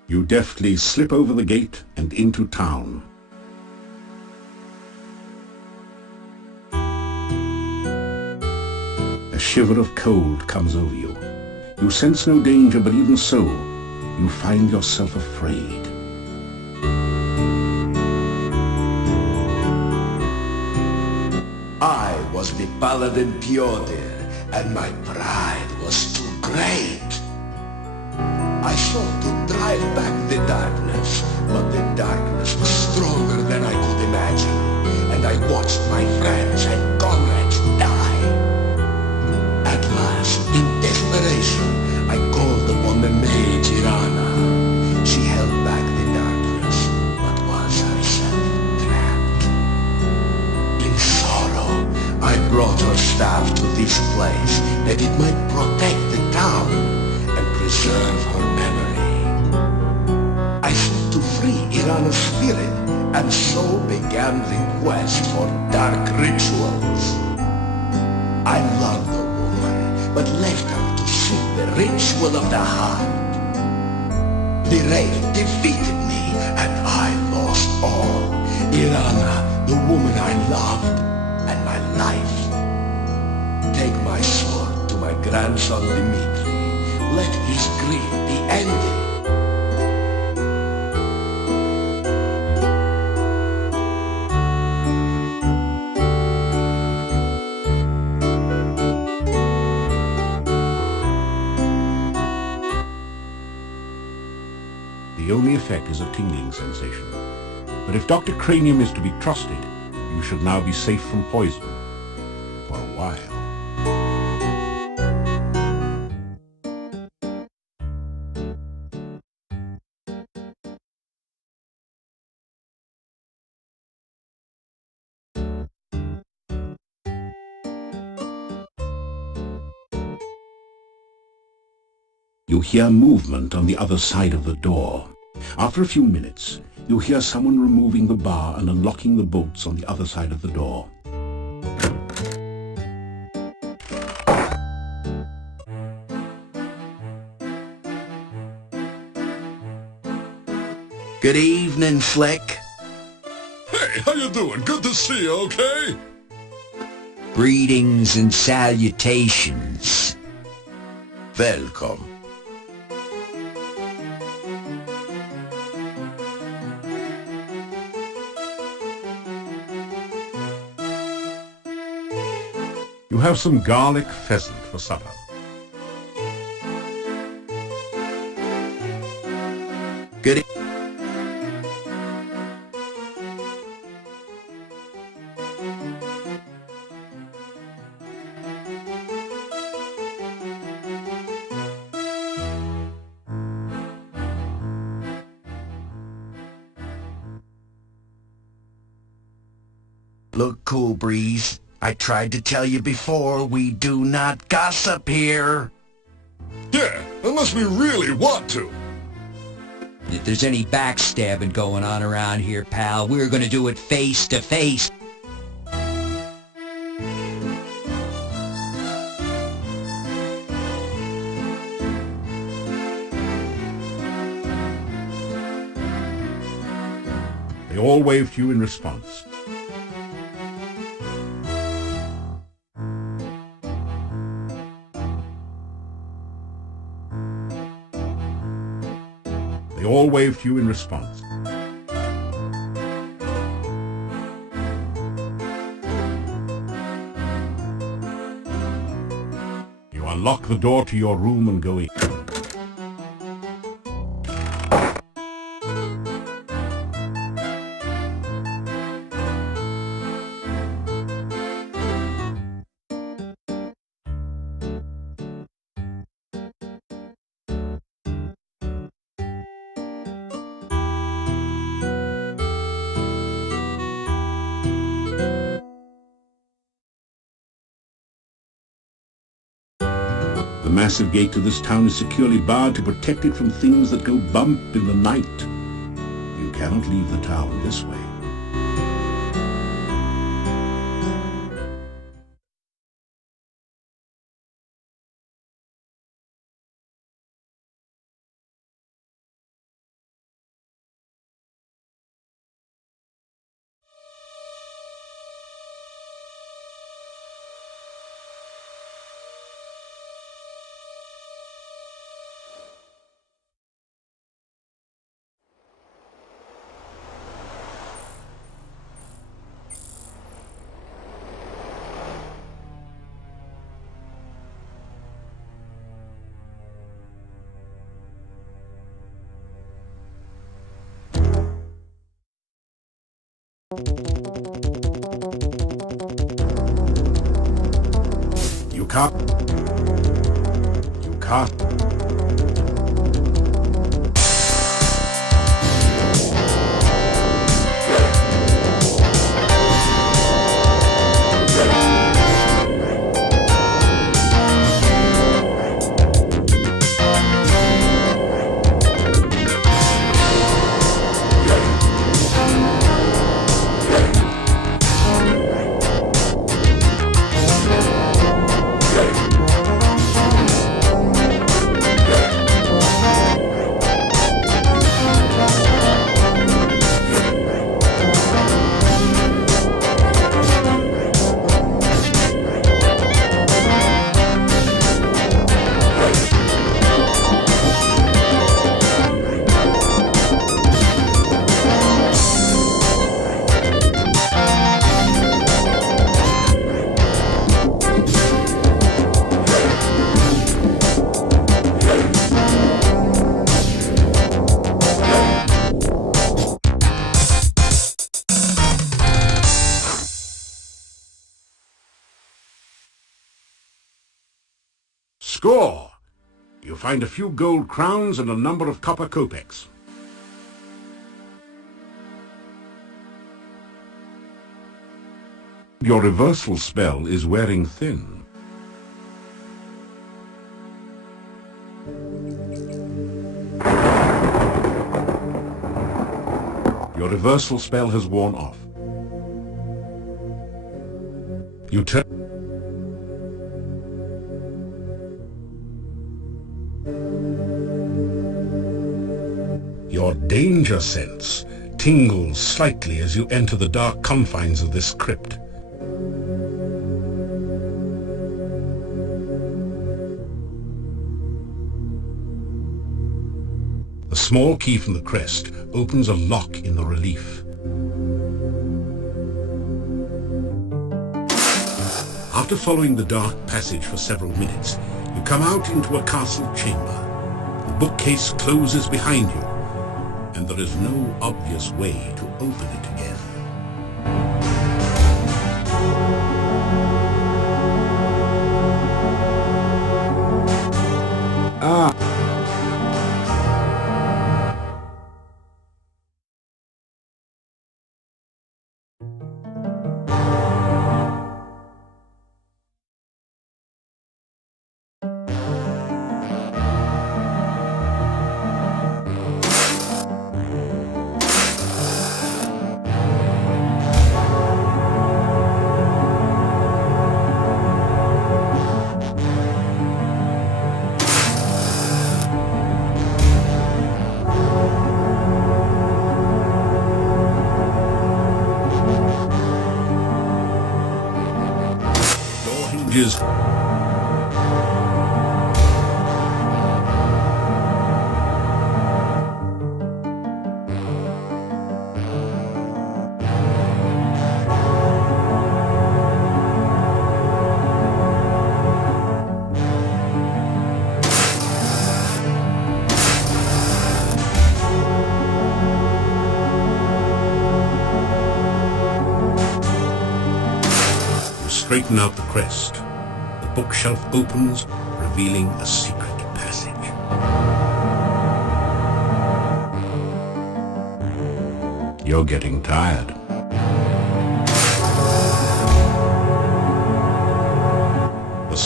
You deftly slip over the gate and into town. A shiver of cold comes over you. You sense no danger, but even so, you find yourself afraid. I was the paladin Piotr, and my pride was too great. I sought to drive back the darkness, but the darkness was stronger than I could imagine, and I watched my friends and comrades die. At last, in desperation, I called upon the mage Irana. She held back the darkness, but was herself trapped. In sorrow, I brought her staff to this place, that it might protect the town and preserve her memory. I sought to free Irana's spirit, and so began the quest for dark rituals. I loved the woman, but left her to seek the ritual of the heart. The raid defeated me, and I lost all. Irana, the woman I loved, and my life. Take my sword to my grandson Dmitri. Let his grief be ended. The only effect is a tingling sensation. But if Dr. Cranium is to be trusted, you should now be safe from poison. For a while. You hear movement on the other side of the door. After a few minutes, you hear someone removing the bar and unlocking the bolts on the other side of the door. Good evening, Flick. Hey, how you doing? Good to see you, okay? Greetings and salutations. Welcome. You have some garlic pheasant for supper. Good. Look, Cool Breeze. I tried to tell you before, we do not gossip here. Yeah, unless we really want to. If there's any backstabbing going on around here, pal, we're gonna do it face to face. They all wave to you in response. They all wave to you in response. You unlock the door to your room and go in. The massive gate to this town is securely barred to protect it from things that go bump in the night. You cannot leave the town this way. You can't. You can't. Score! You find a few gold crowns and a number of copper kopecks. Your reversal spell is wearing thin. Your reversal spell has worn off. You turn. Your danger sense tingles slightly as you enter the dark confines of this crypt. The small key from the crest opens a lock in the relief. After following the dark passage for several minutes, you come out into a castle chamber. The bookcase closes behind you, and there is no obvious way to open it again. straighten out the crest. The bookshelf opens, revealing a secret passage. You're getting tired. The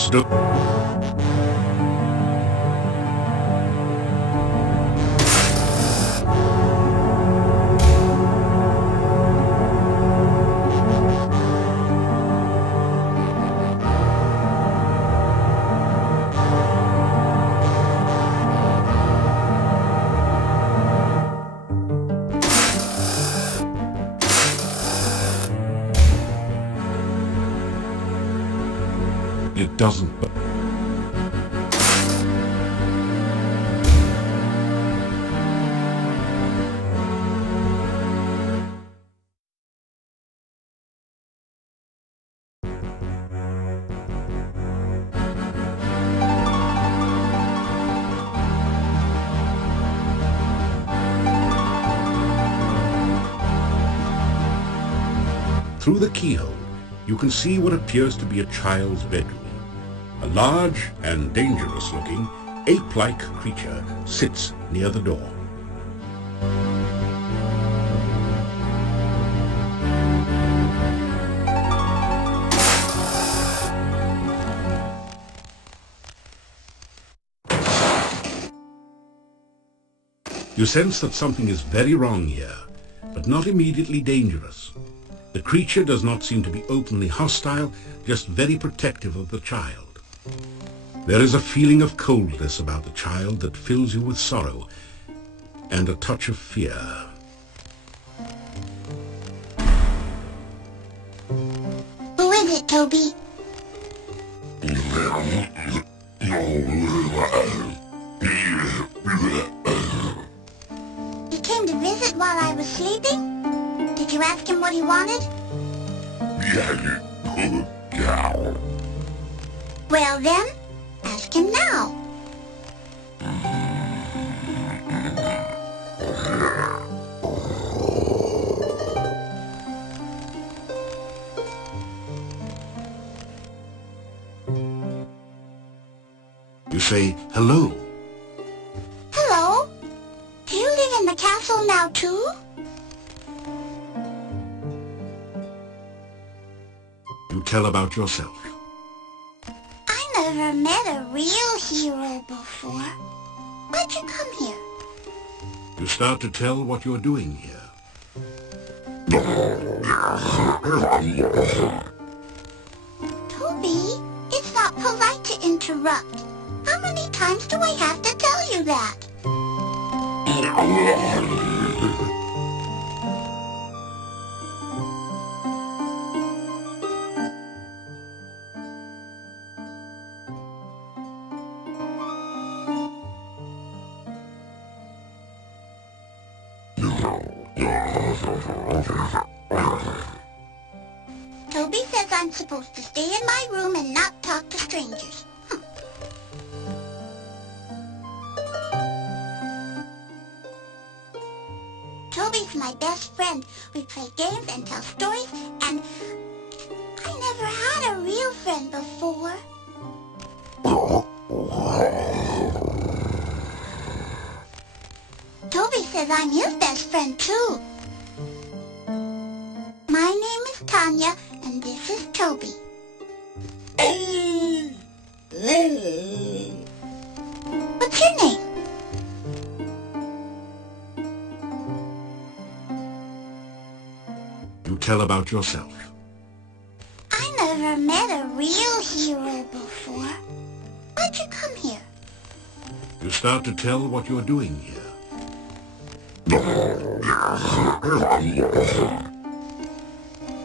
It doesn't. Through the keyhole, you can see what appears to be a child's bedroom. A large and dangerous-looking, ape-like creature sits near the door. You sense that something is very wrong here, but not immediately dangerous. The creature does not seem to be openly hostile, just very protective of the child. There is a feeling of coldness about the child that fills you with sorrow and a touch of fear. Who is it, Toby? He came to visit while I was sleeping? Did you ask him what he wanted? Well then, ask him now. You say, hello. Hello? Do you live in the castle now too? You tell about yourself. I never met a real hero before. Why'd you come here? You start to tell what you're doing here. Toby, it's not polite to interrupt. How many times do I have to tell you that? Toby says I'm supposed to stay in my room and not talk to strangers. Toby's my best friend. We play games and tell stories, and I never had a real friend before. Toby says I'm his best friend too. My name is Tanya, and this is Toby. What's your name? You tell about yourself. I never met a real hero before. Why'd you come here? You start to tell what you're doing here.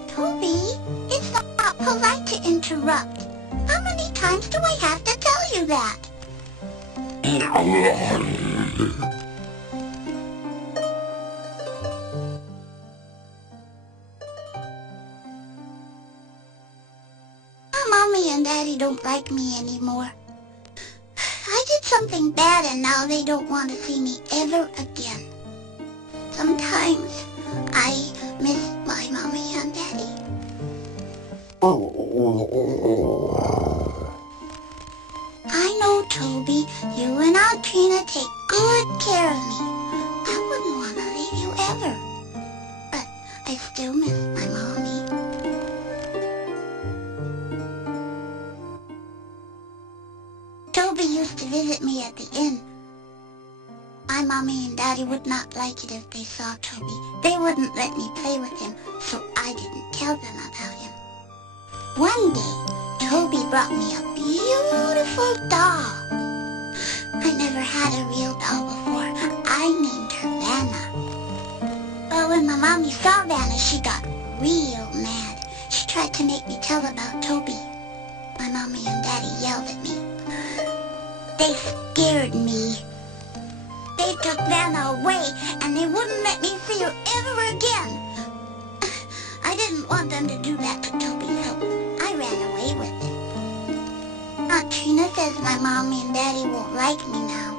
Toby, it's not polite to interrupt. How many times do I have to tell you that? Mommy and Daddy don't like me anymore. I did something bad and now they don't want to see me ever again. Sometimes I miss my mommy and daddy. I know, Toby. You and Aunt Trina take good care of me. I wouldn't want to leave you ever. But I still miss my mommy. Toby used to visit me at the inn. My mommy and daddy would not like it if they saw Toby. They wouldn't let me play with him, so I didn't tell them about him. One day, Toby brought me a beautiful doll. I never had a real doll before. I named her Vanna. But when my mommy saw Vanna, she got real mad. She tried to make me tell about Toby. My mommy and daddy yelled at me. They scared me. They took Vanna away, and they wouldn't let me see her ever again. I didn't want them to do that to Toby, so I ran away with it. Aunt Trina says my mommy and daddy won't like me now.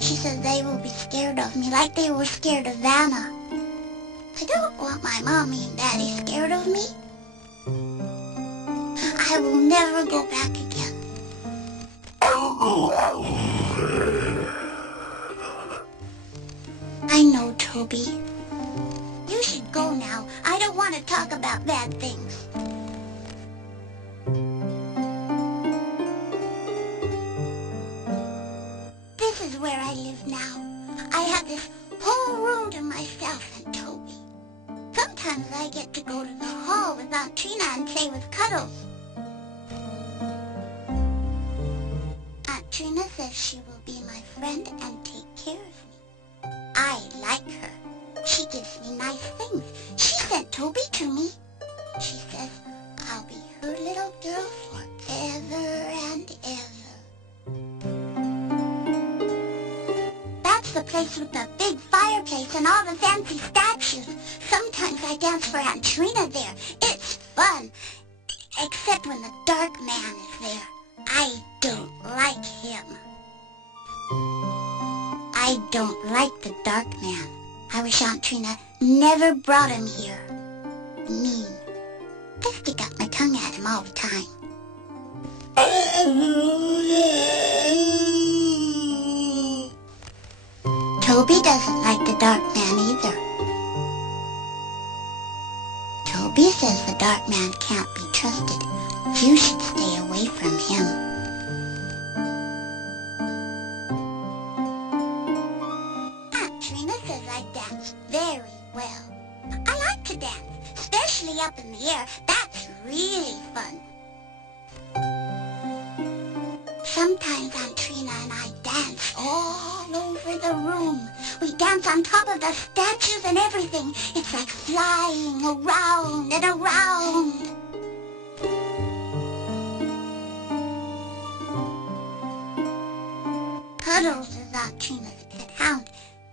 She says they will be scared of me like they were scared of Vanna. I don't want my mommy and daddy scared of me. I will never go back again. I know, Toby. You should go now. I don't want to talk about bad things. This is where I live now. I have this whole room to myself and Toby. Sometimes I get to go to the hall with Aunt Trina and play with Cuddles. Aunt Trina says she will be my friend and take care of me. I like her. She gives me nice things. She sent Toby to me. She says I'll be her little girl forever and ever. That's the place with the big fireplace and all the fancy statues. Sometimes I dance for Aunt Trina there. It's fun. Except when the dark man is there. I don't like him. I don't like the dark man. I wish Aunt Trina never brought him here. Mean. I stick out my tongue at him all the time. Toby doesn't like the dark man either. Toby says the dark man can't be trusted. You should stay away from him. I dance very well. I like to dance, especially up in the air. That's really fun. Sometimes Aunt Trina and I dance all over the room. We dance on top of the statues and everything. It's like flying around and around. Cuddles is Aunt Trina's pet hound.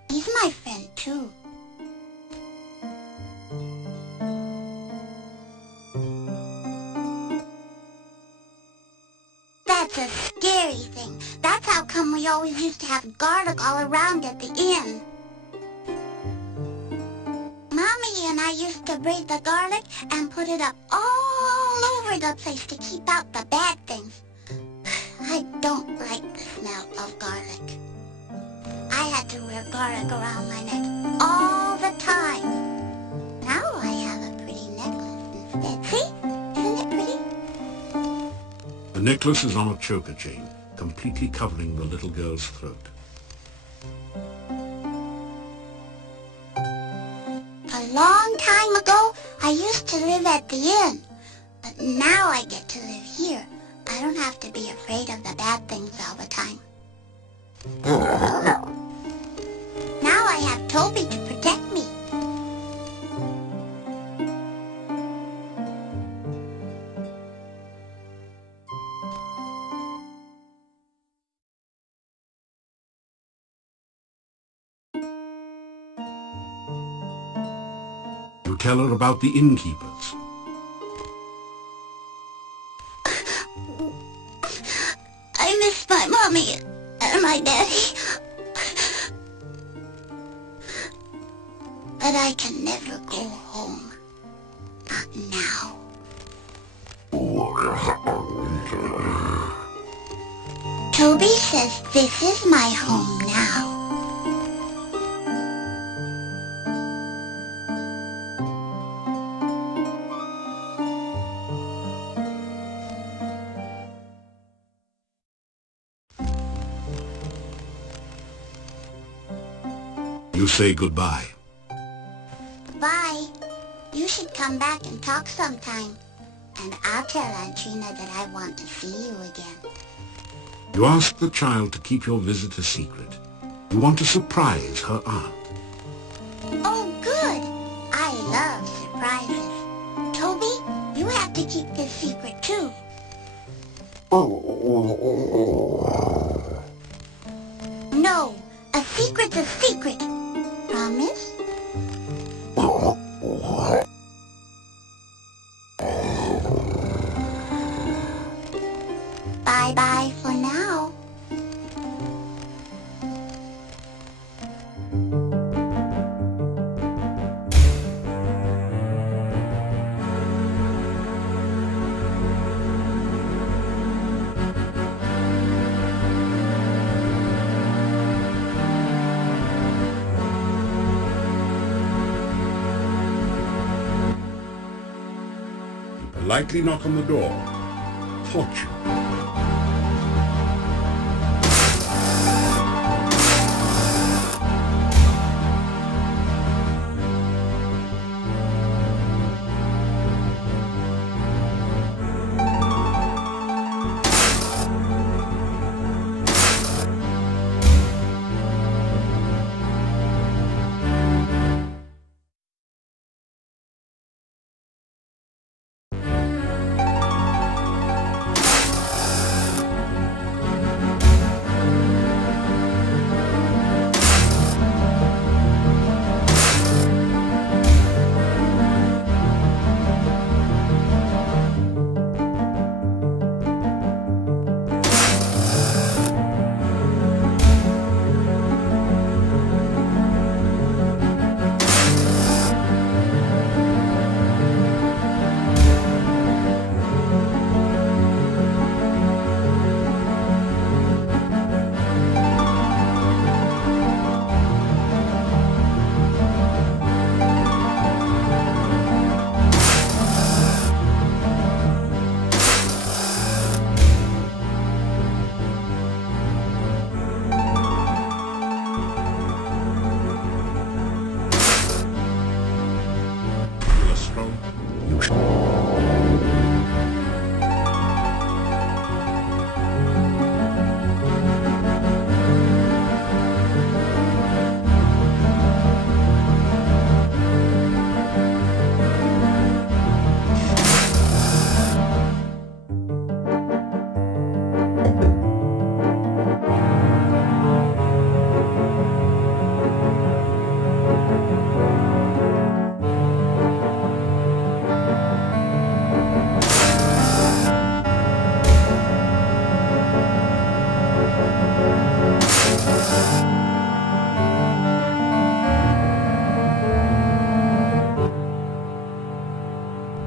He's my friend, too. That's a scary thing. That's how come we always used to have garlic all around at the inn. Mommy and I used to braid the garlic and put it up all over the place to keep out the bad things. I don't like the smell of garlic. I had to wear garlic around my neck all the time. Now I have a pretty necklace instead. See? Isn't it pretty? The necklace is on a choker chain, completely covering the little girl's throat. A long time ago, I used to live at the inn. But now I get to live here. I don't have to be afraid of the bad things all the time. Now I have Toby to protect me. You tell her about the innkeepers. I miss my mommy and my daddy. But I can never go home. Not now. Toby says this is my home now. You say goodbye. Bye. You should come back and talk sometime. And I'll tell Aunt Trina that I want to see you again. You ask the child to keep your visit a secret. You want to surprise her aunt. Oh, good. I love surprises. Toby, you have to keep this secret, too. No, a secret's a secret. Promise? Bye-bye for now. You politely knock on the door. Fortune.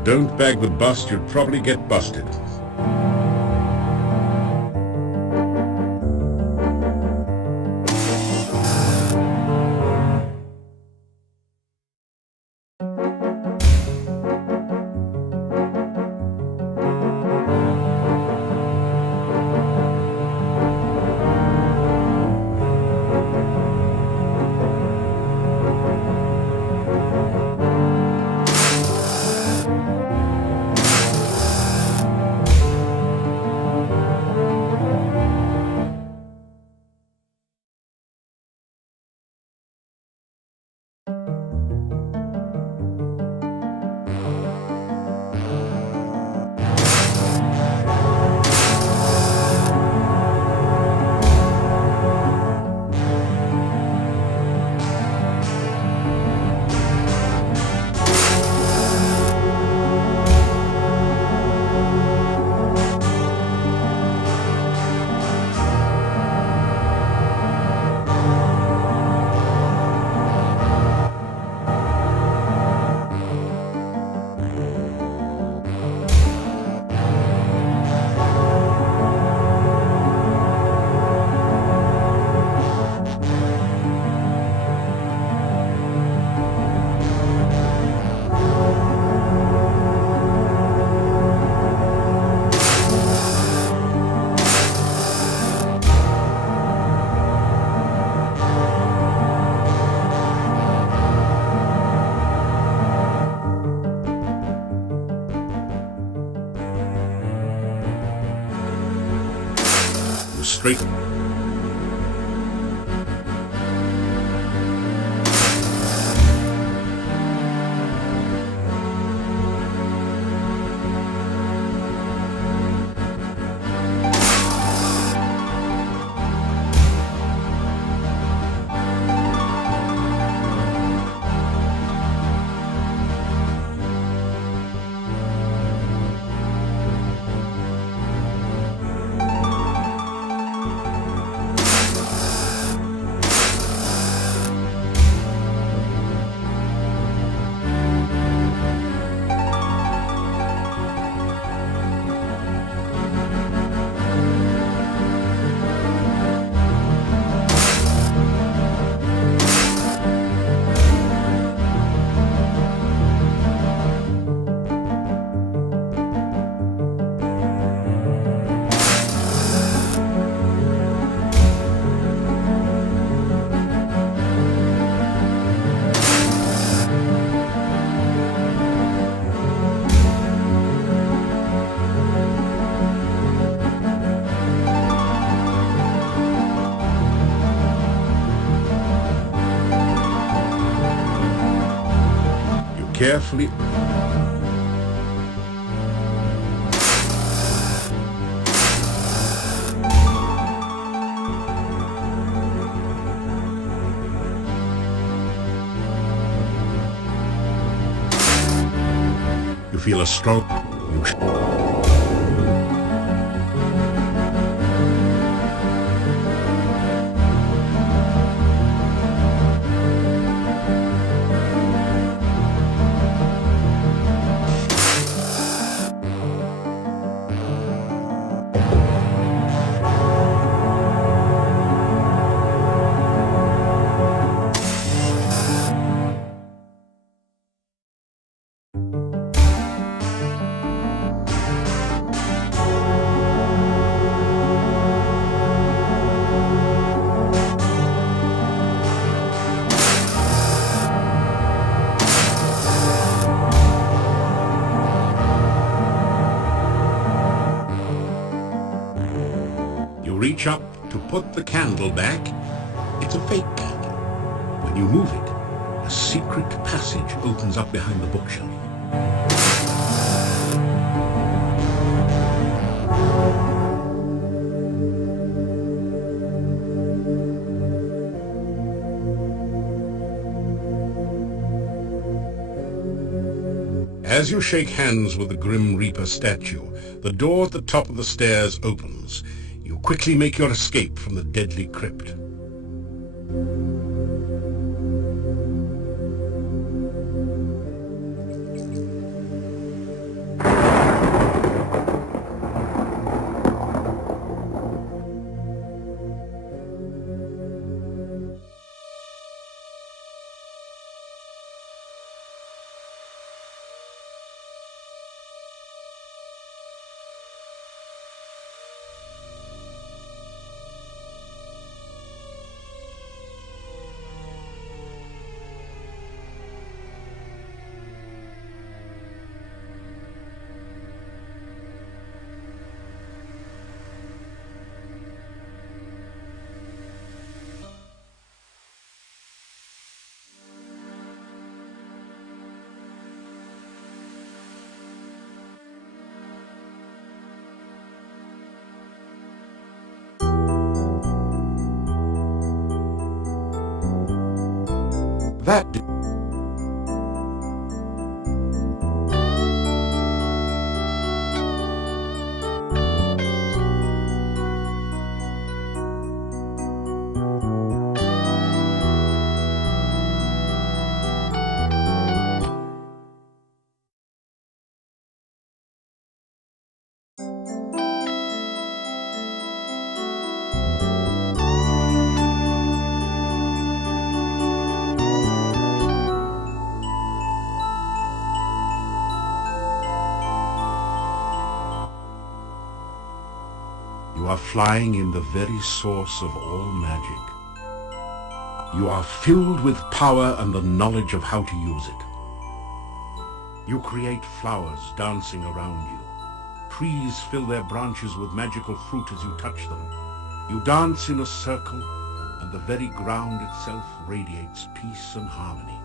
Don't bag the bust, you'd probably get busted. straight. Carefully. You feel a strong... reach up to put the candle back. It's a fake candle. When you move it, a secret passage opens up behind the bookshelf. As you shake hands with the Grim Reaper statue, the door at the top of the stairs opens. You quickly make your escape from the deadly crypt. That you are flying in the very source of all magic. You are filled with power and the knowledge of how to use it. You create flowers dancing around you. Trees fill their branches with magical fruit as you touch them. You dance in a circle, and the very ground itself radiates peace and harmony.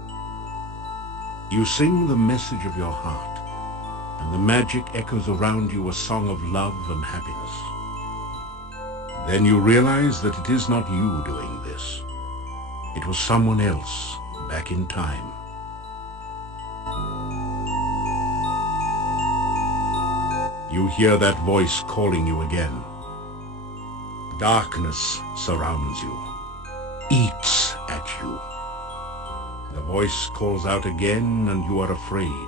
You sing the message of your heart, and the magic echoes around you a song of love and happiness. Then you realize that it is not you doing this. It was someone else back in time. You hear that voice calling you again. Darkness surrounds you, eats at you. The voice calls out again, and you are afraid.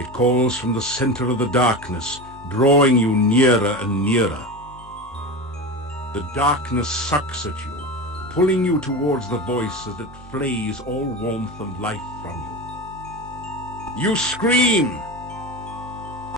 It calls from the center of the darkness, drawing you nearer and nearer. The darkness sucks at you, pulling you towards the voice as it flays all warmth and life from you. You scream,